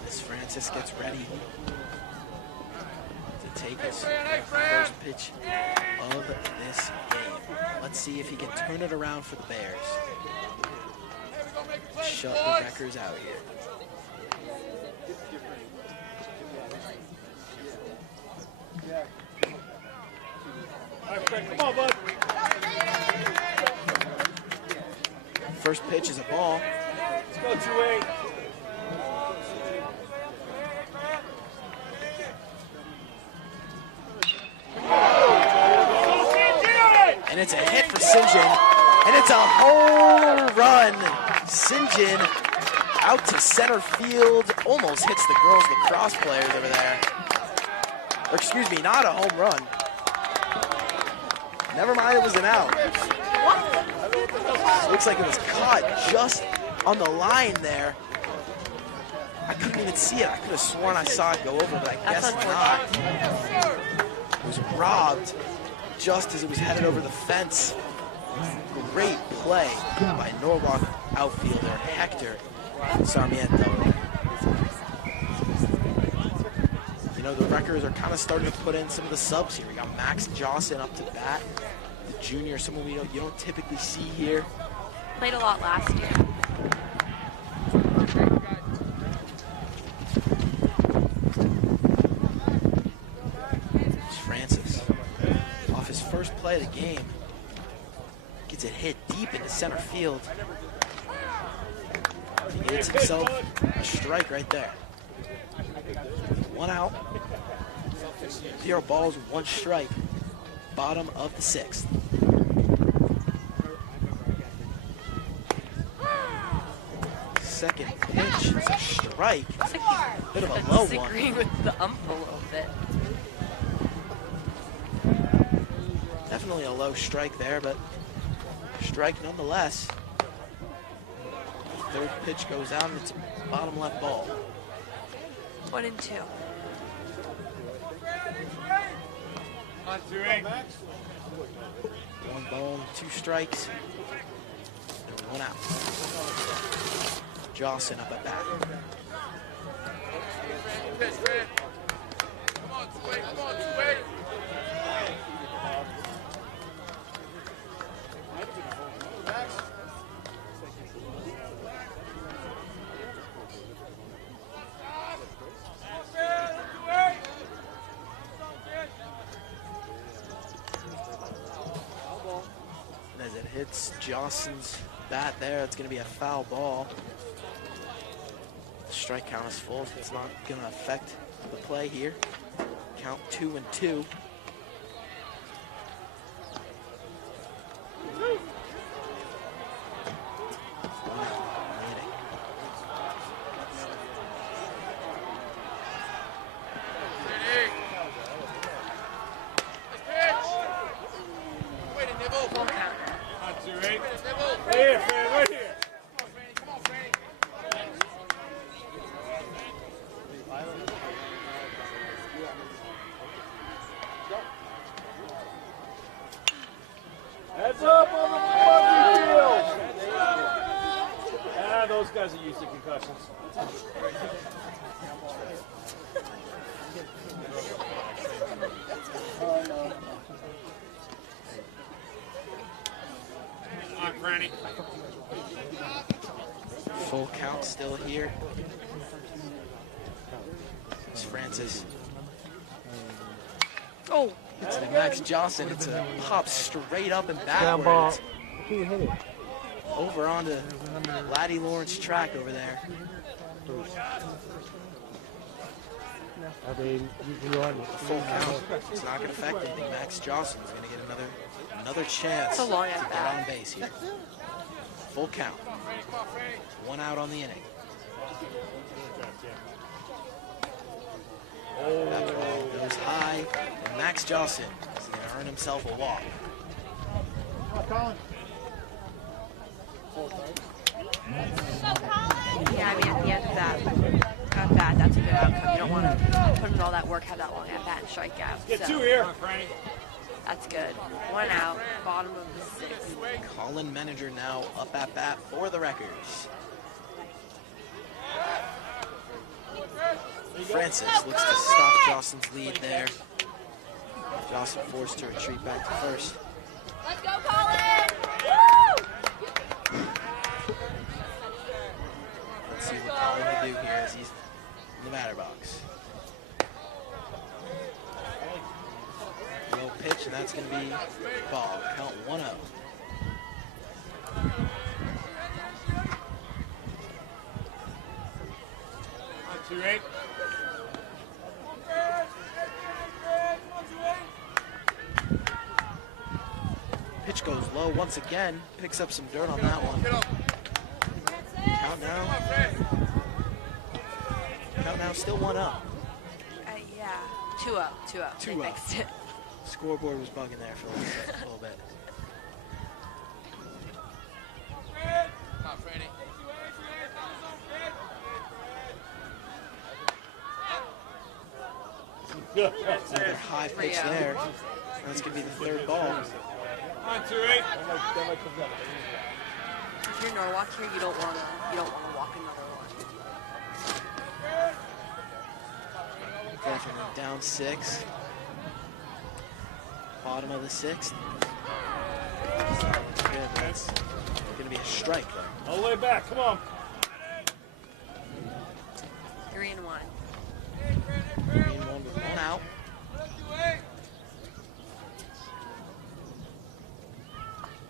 As Francis gets ready to take his first pitch of this game. Let's see if he can turn it around for the Bears. Shut the Wreckers out here. Come on, bud. First pitch is a ball. Let's go, 2-8. And it's a hit for St. John. And it's a home run. St. John out to center field. Almost hits the girls lacrosse players over there. Or excuse me, not a home run. Never mind, it was an out. Looks like it was caught just on the line there. I couldn't even see it. I could have sworn I saw it go over, but I guess not. It was robbed just as it was headed over the fence. Great play by Norwalk outfielder Hector Sarmiento. You know, the Wreckers are kind of starting to put in some of the subs here. We got Max Johnson up to bat, the junior, someone you don't typically see here. Played a lot last year. It's Francis. Off his first play of the game, gets it hit deep into center field. He gets himself a strike right there. 1 out. 0 balls, 1 strike. Bottom of the 6th. Second pitch is a strike. Bit of a low one. Disagreeing with the ump a little bit. Definitely a low strike there, but strike nonetheless. Third pitch goes out and it's a bottom left ball. 1 and 2. On 2-8. 1 ball, 2 strikes, and 1 out. Johnson up at bat. Come on, 2-8. Come on, 2-8. As it hits Johnson's bat there, it's going to be a foul ball. The strike count is full. It's not going to affect the play here. Count 2 and 2. Heads up on the Bucky field. Ah, those guys are used to concussions. On, Franny. Full count still here. It's Francis. Oh, It's to Max Johnson. It's a pop straight up and backwards. Who hit it? Over onto Laddie Lawrence track over there. I mean, you on Full count. It's not going to affect anything. Max Johnson's going to get another chance It's a long to at get bat. on base here. Full count. 1 out on the inning. That ball goes high, and Max Johnson is going to earn himself a walk. Yeah, I mean, at the end of that at bat, that's a good outcome. You don't want to put in all that work, have that long at bat, and strike out. Get So, two here. that's good. 1 out, bottom of the 6th. Colin Manager now up at bat for the Wreckers. Francis looks to stop Jostyn's lead there. Jostyn forced to retreat back to first. Let's go, Colin! Woo! Let's see what Colin will do here as he's in the batter box. Low pitch, and that's going to be ball. Count 1-0. Two eight. Pitch goes low once again. Picks up some dirt on that one. Count now. Count now, still 1-0. Yeah, 2-0, 2-0. They 2-0. fixed it. Scoreboard was bugging there for a little bit. Another high pitch there. That's going to be the third ball. On 2-8. If you're Norwalk here, you don't want to walk another one. Definitely down 6. Bottom of the 6th. Good. That's going to be a strike there. All the way back. Come on. 3-1. 3-1 with 1 out.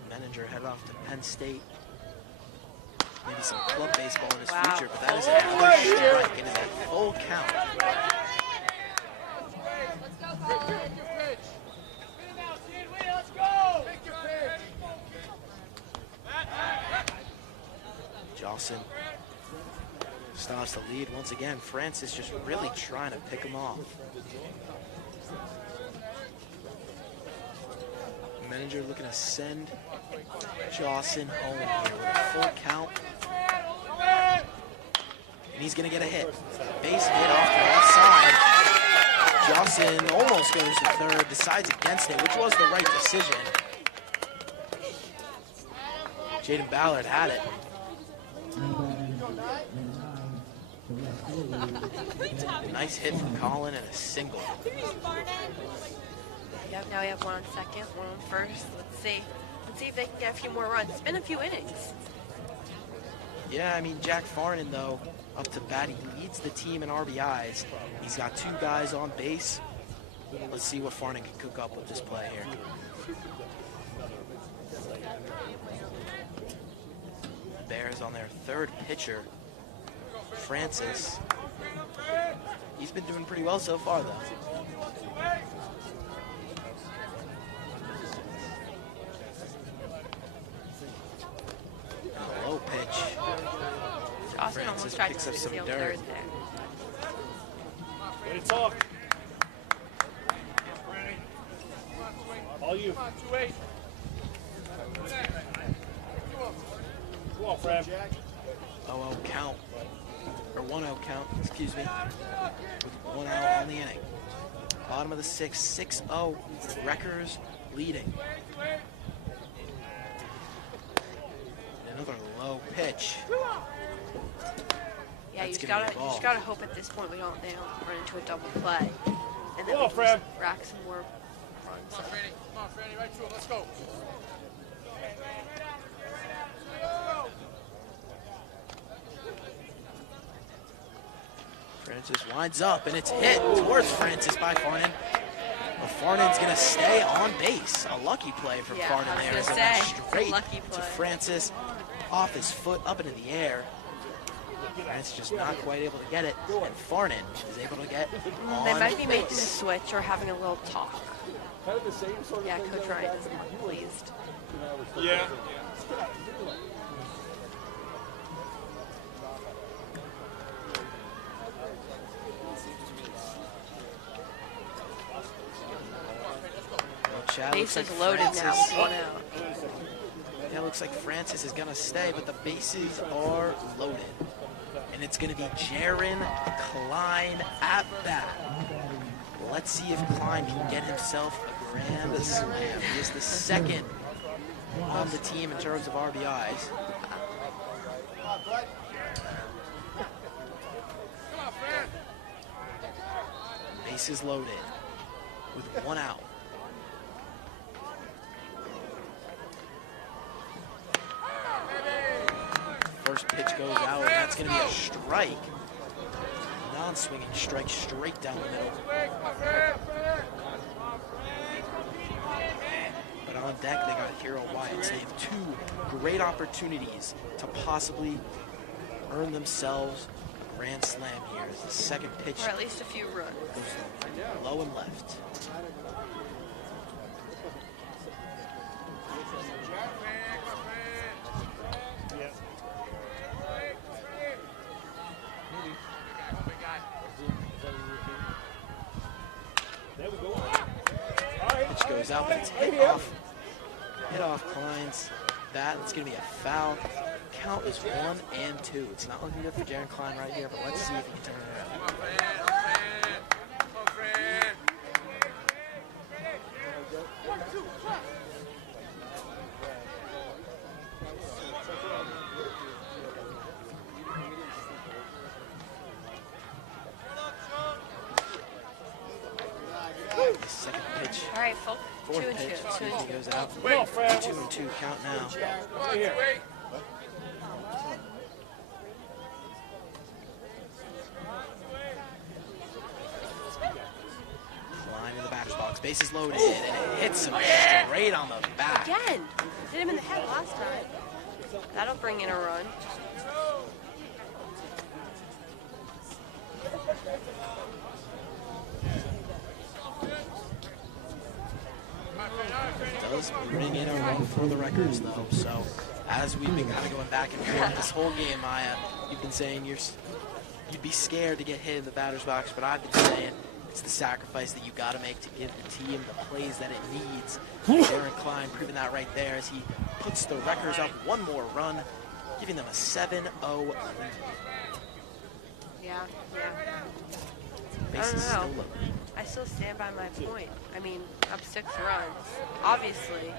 Manager head off to Penn State. Maybe some club baseball in his future, but that is another strike. It is a full count. Jostyn stops the lead once again. Francis just really trying to pick him off. Manager looking to send Jostyn home here with a full count. And he's going to get a hit. Base hit off the left side. Jostyn almost goes to third, decides against it, which was the right decision. Jaden Ballard had it. Nice hit from Colin and a single. Yep, now we have 1 on second, 1 on first. Let's see if they can get a few more runs. It's been a few innings. Yeah, I mean, Jack Farnan, though, up to bat. He leads the team in RBIs. He's got 2 guys on base. Let's see what Farnan can cook up with this play here. Bears on their 3rd pitcher, Francis. He's been doing pretty well so far, though. Low pitch. Jostyn almost tried to steal third there. Ready to talk. All you. 2-8. Come on, Fred. 0-0 count. Or 1-0 count, excuse me. With 1 out on the inning. Bottom of the 6th, 6-0. Wreckers leading. Another low pitch. Yeah, you That's just gonna be a gotta ball. hope at this point they don't run into a double play, and then Come we on, can Fred. just rack some more runs. Come on, Franny, right through him. Let's go. Francis winds up, and it's hit towards Francis by Farnan. But Farnan's going to stay on base. A lucky play from Yeah, Farnan I there. was As gonna it went say, it's a straight lucky to play. Francis, off his foot, up into the air. Francis just not quite able to get it, and Farnan is able to get on They might be making a base. switch or having a little talk. Kind of the same sort of Yeah, thing Coach that Ryan guys isn't are doing. pleased. Yeah. Base looks is like loaded now. Francis- 1 out. Yeah, it looks like Francis is gonna stay, but the bases are loaded. And it's gonna be Jaron Klein at bat. Let's see if Klein can get himself a grand slam. He is the second on the team in terms of RBIs. Bases loaded with 1 out. First pitch goes out, and that's going to be a strike. Non-swinging strike straight down the middle. But on deck, they got Hero Wyatt. So they have 2 great opportunities to possibly earn themselves a grand slam here. As the second pitch Or at least a few runs. goes low and left. There we go. All right. Pitch goes out, but it's hit off Klein's bat. It's going to be a foul. Count is 1 and 2. It's not looking good for Jaron Klein right here, but let's see if he can turn it around. The second pitch. All right, folk. 2 Fourth and 2. pitch. 2 and 2. He goes out. Come on, Fred. 2 and 2 count now. Right here. Klein in the batter's box. Bases loaded, and it hits him straight on the back. Again. Hit him in the head last time. That'll bring in a run. Does bring in a run for the records, though. So, as we've been kind of going back and forth this whole game, Maya, you've been saying you'd be scared to get hit in the batter's box, but I've been saying it's the sacrifice that you got to make to give the team the plays that it needs. Jaron Klein proving that right there as he puts the Wreckers up 1 more run, giving them a 7-0 lead. Yeah. Bases I still don't know. loaded. I still stand by my point. I mean, up 6 runs. Obviously,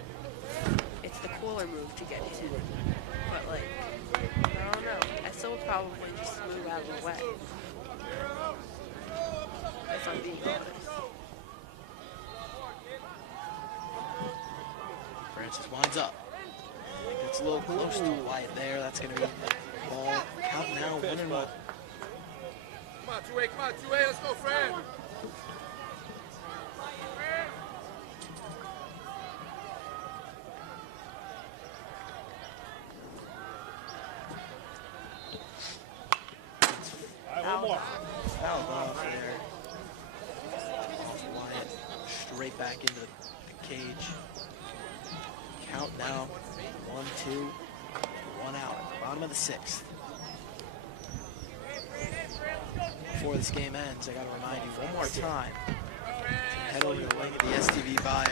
it's the cooler move to get hit. But, like, I don't know. I still would probably just move out of the way. If I'm being honest. Francis winds up. I think that's a little close to Wyatt there. That's going to be the ball. Count now, 1-1. Come on, 2A, come on, 2A, let's go, Fred. All right, one more. Foul ball there. Off Wyatt. Straight back into the cage. Count now. 1-2. 1 out. Bottom of the 6th. Before this game ends, I got to remind you one more time. Head over to the link in the STV bio.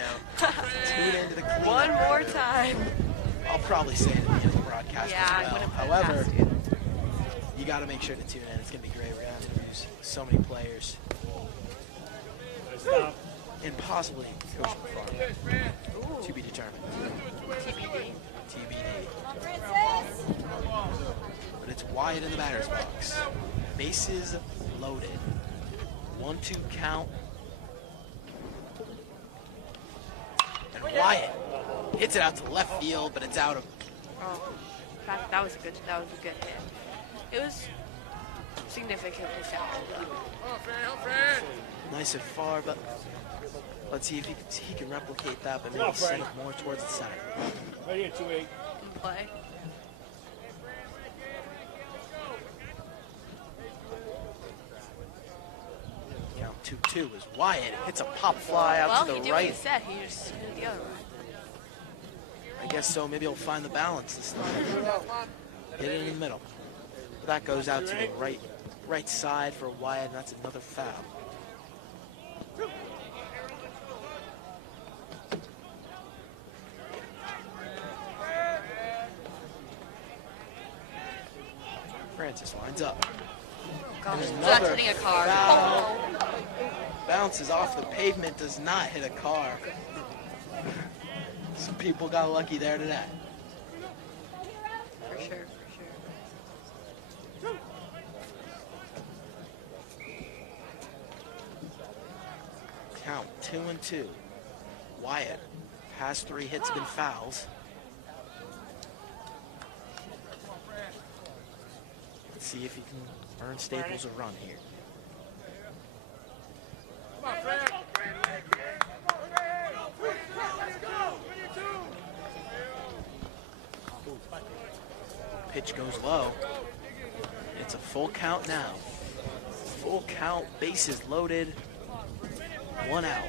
Tune into the cleanup. One more time. I'll probably say it at the end of the broadcast Yeah, I as well. wouldn't put it However, past you. you got to make sure to tune in. It's going to be great. We're going to have to use so many players. Nice stop. And possibly Coach McFarland. To be determined. TBD. TBD. But it's Wyatt in the batter's box. Bases loaded. 1-2 count. And Wyatt hits it out to left field, but it's out of. Oh, that was a good hit. It was significantly foul. Come on, Fred, help Fred. Nice and far, but let's see if he can replicate that, but maybe Come on, send Frank. it more towards the center. Right here, 2A. In play. Count 2-2 as Wyatt hits a pop fly out Well, to he the did what he right. said. He just hit the other one. I guess so. Maybe he'll find the balance this time. Hit it in the middle. That goes out to the right side for Wyatt, and that's another foul. Francis lines up. Gosh, And so that's another hitting a car. foul. Oh. Bounces off the pavement, does not hit a car. Some people got lucky there today. For sure, for sure. Count 2-2. Wyatt, past 3 hits have been fouls. Let's see if he can earn Staples a run here. Come on, Fred. Pitch goes low. It's a full count now. Full count, bases loaded. 1 out.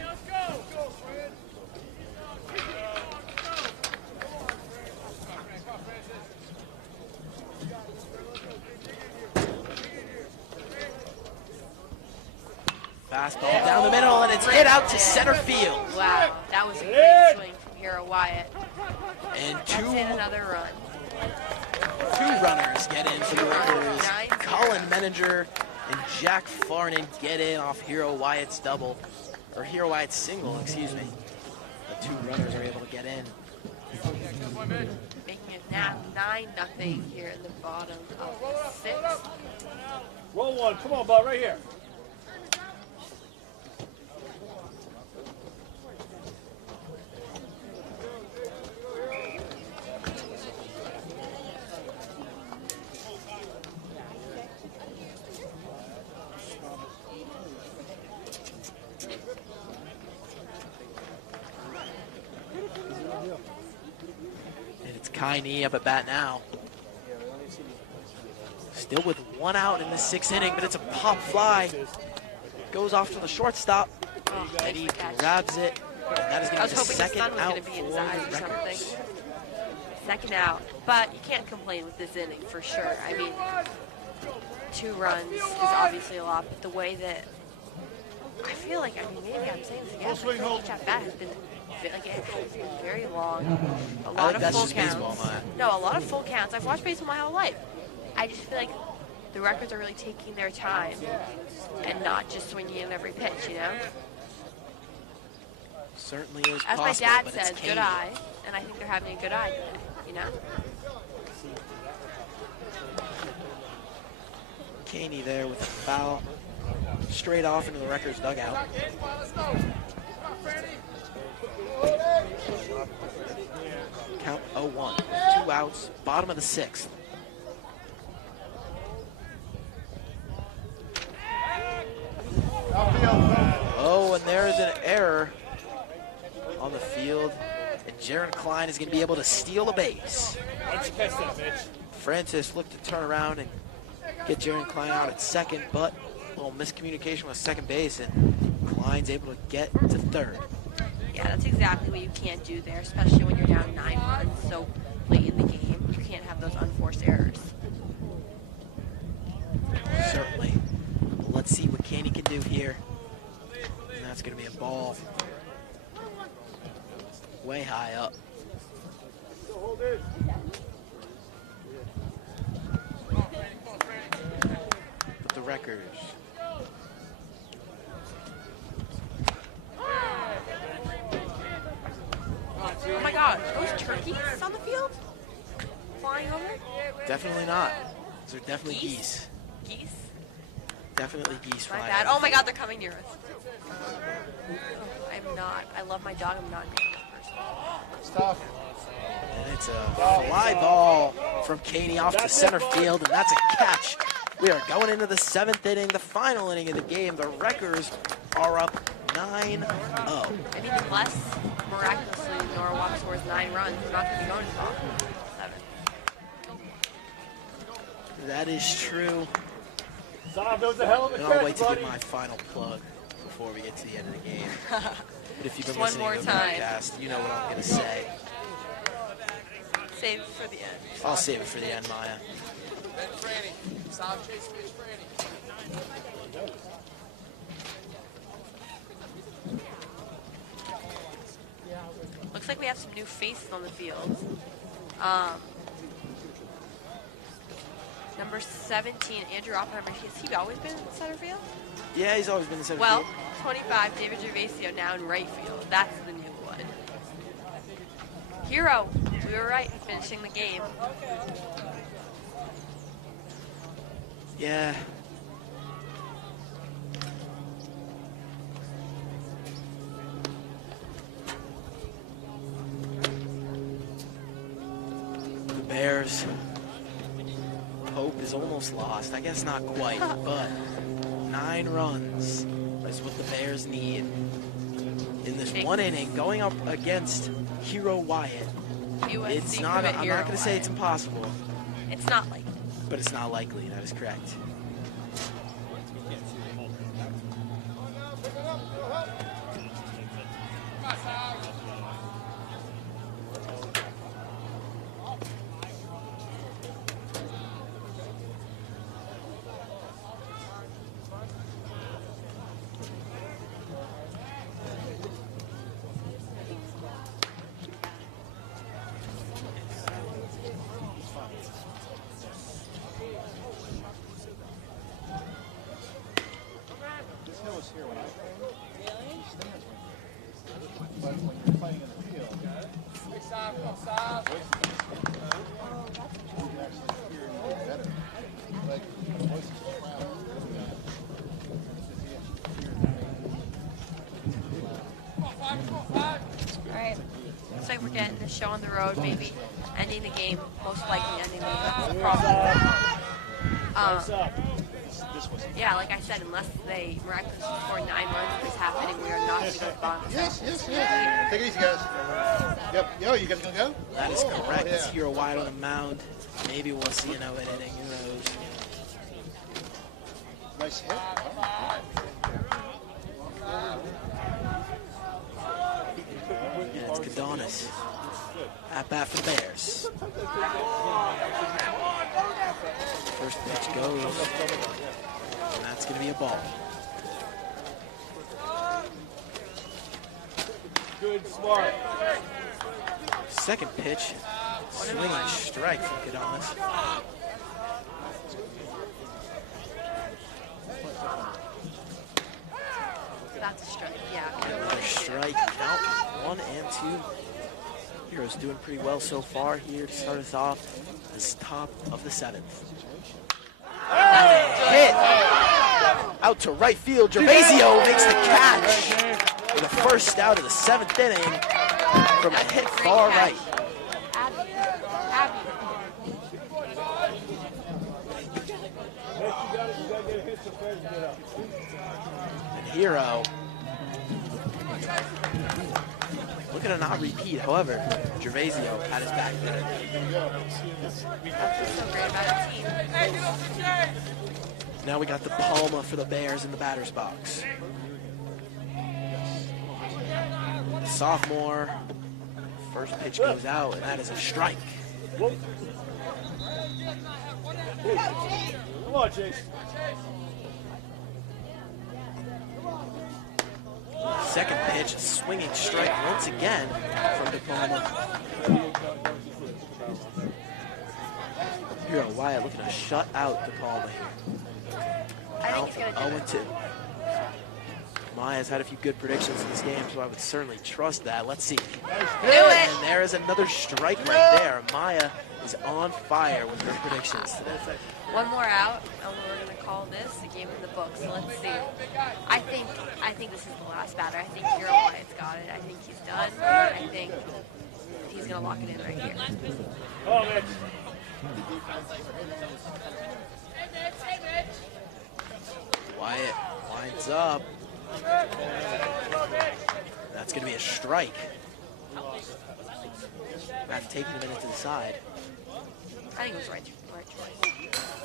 Fastball down the middle, and it's hit out to center field. Wow, that was a great swing from Hero Wyatt. And Let's two hit another run. runners get in for the Rivers. 9-0. Colin Menninger and Jack Farnan get in off Hero Wyatt's double, or Hero Wyatt's single, excuse me. The 2 runners are able to get in. Making it now 9-0 here in the bottom of the 6th. Roll one. Come on, bud, right here. And it's Kaini up at bat now. Still with 1 out in the 6th inning, but it's a pop fly. Goes off to the shortstop. Oh, And he nice catch. grabs it. And that is I going was to be the hoping the second sun was out going to be in his for eyes the or something. Wreckers. Second out. But you can't complain with this inning for sure. I mean, 2 runs is obviously a lot, but the way that I feel like, I mean, maybe I'm saying this again, but each at bat has been like it's been very long. A lot of that's full just counts. baseball, Maya. No, a lot of full counts. I've watched baseball my whole life. I just feel like the Wreckers are really taking their time and not just swinging in every pitch, you know? Certainly is As possible, my dad but says, it's good Kaini. eye, and I think they're having a good eye today, you know? Kaini there with a foul. Straight off into the Wreckers dugout. Count 0-1. 2 outs, bottom of the 6th. Oh, and there's an error on the field. And Jaron Klein is going to be able to steal a base. Why don't you catch that, bitch? Francis looked to turn around and get Jaron Klein out at second, but a little miscommunication with second base, and Klein's able to get to third. Yeah, that's exactly what you can't do there, especially when you're down 9 runs so late in the game. You can't have those unforced errors. Certainly. Let's see what Kaini can do here. And that's going to be a ball way high up. But the Wreckers. Oh my god, those turkeys on the field? Flying over? Definitely not. Those are definitely Geese? geese. Geese? Definitely geese My flying. bad. Oh my god, they're coming near us. I'm not. I love my dog. I'm not a geese person. It's tough. And it's a fly ball from Kaini off to center field, and that's a catch. We are going into the 7th inning, the final inning of the game. The Wreckers are up 9-0. I mean, unless miraculously Norwalk scores 9 runs, we're not going to be going to the bottom. 7. That is true. Zob, that was a hell of a And I'll catch, wait to buddy. give my final plug before we get to the end of the game. But if you've been Just one listening more to the time. podcast, you know what I'm going to say. Save it for the end. I'll save it for the end, Maya. Ben Franny. Stop chasing Mitch Franny. Looks like we have some new faces on the field. Number 17, Andrew Oppenheimer. Has he always been in center field? Yeah, he's always been in center Well, field. 25, David Gervasio now in right field. That's the new one. Hero, we were right in finishing the game. Yeah. The Bears. Hope is almost lost. I guess not quite, but 9 runs is what the Bears need in this Big. one inning, going up against Hero Wyatt. USC It's not. commit I'm Hero not going to say Wyatt. it's impossible, It's not like but it's not likely. That is correct. This hill is here when I play. He stands when you're. But when you're playing in the field, you can actually hear it even better. Like the voices of the crowd. All right. Looks like we're getting the show on the road, maybe ending the game, most likely ending the game. That's the problem. Yeah, like I said, unless they miraculously score 9 runs in this half inning, we are not going to go to the bottom. Yes. Take it easy, guys. Yep. Yo, you guys gonna go? That is correct. yeah. It's Hero Wyatt on the mound. Maybe we'll see an inning. Who knows? Nice hit. And it's Cadonis. At bat for the Bears. First pitch goes. And that's going to be a ball. Good, smart. Second pitch. Swinging strike from Cadonis. That's a strike, yeah. Another strike. Count 1 and 2. Heroes doing pretty well so far here to start us off. This top of the 7th. Hit out to right field. Gervasio makes the catch for the first out of the 7th inning from a hit far right. And Hero looking to not repeat. However, Gervasio had his back there. That's so great about a team. Now we got the Palma for the Bears in the batter's box. Sophomore. First pitch goes out, and that is a strike. Come on, Chase. Second pitch, swinging strike once again from De Palma. Hero Wyatt looking to shut out De Palma here. I think he's going to do it. 0-2. Maya's had a few good predictions in this game, so I would certainly trust that. Let's see. Do it! And there is another strike right there. Maya is on fire with her predictions. One more out, and we're going to call this a game in the books. So let's see. I think this is the last batter. I think Hero Wyatt's got it. I think he's done. I think he's going to lock it in right here. Oh, man. Wyatt winds up. That's going to be a strike. After taking a minute to the side. I think it was right choice.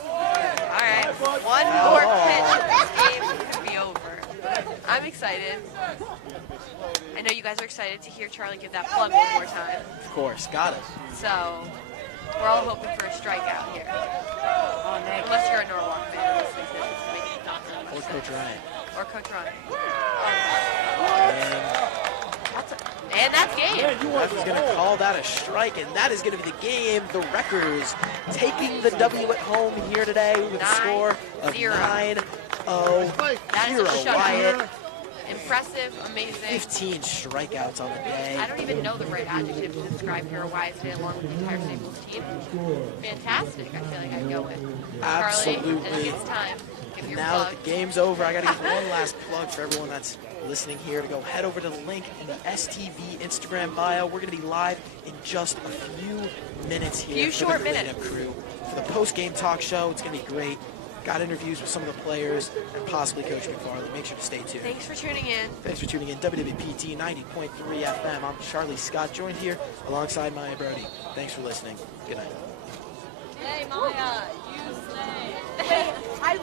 All right, one more pitch. This game could be over. I'm excited. I know you guys are excited to hear Charlie give that plug one more time. Of course, got it. So we're all hoping for a strikeout here. Unless you're a Norwalk fan. This is maybe not Or Coach Ryan. or Coach Ryan. And That's And that's game. Ref is going to call that a strike, and that is going to be the game. The Wreckers taking the W at home here today with a score of 9-0. That is a Hero Wyatt, impressive, amazing. 15 strikeouts on the day. I don't even know the right adjective to describe Hero Wyatt today along with the entire Staples team. Fantastic, I feel like I'd go with. Absolutely. Charlie, it's time. Give your Now plug. that the game's over, I got to give one last plug for everyone that's listening here to go head over to the link in the STV Instagram bio. We're going to be live in just a few minutes here. Few for short the Grenada minutes. Crew for the post-game talk show. It's going to be great. Got interviews with some of the players and possibly Coach McFarland. Make sure to stay tuned. Thanks for tuning in. Thanks for tuning in. WWPT 90.3 FM. I'm Charlie Scott, joined here alongside Maya Brody. Thanks for listening. Good night. Hey, Maya, you slay. I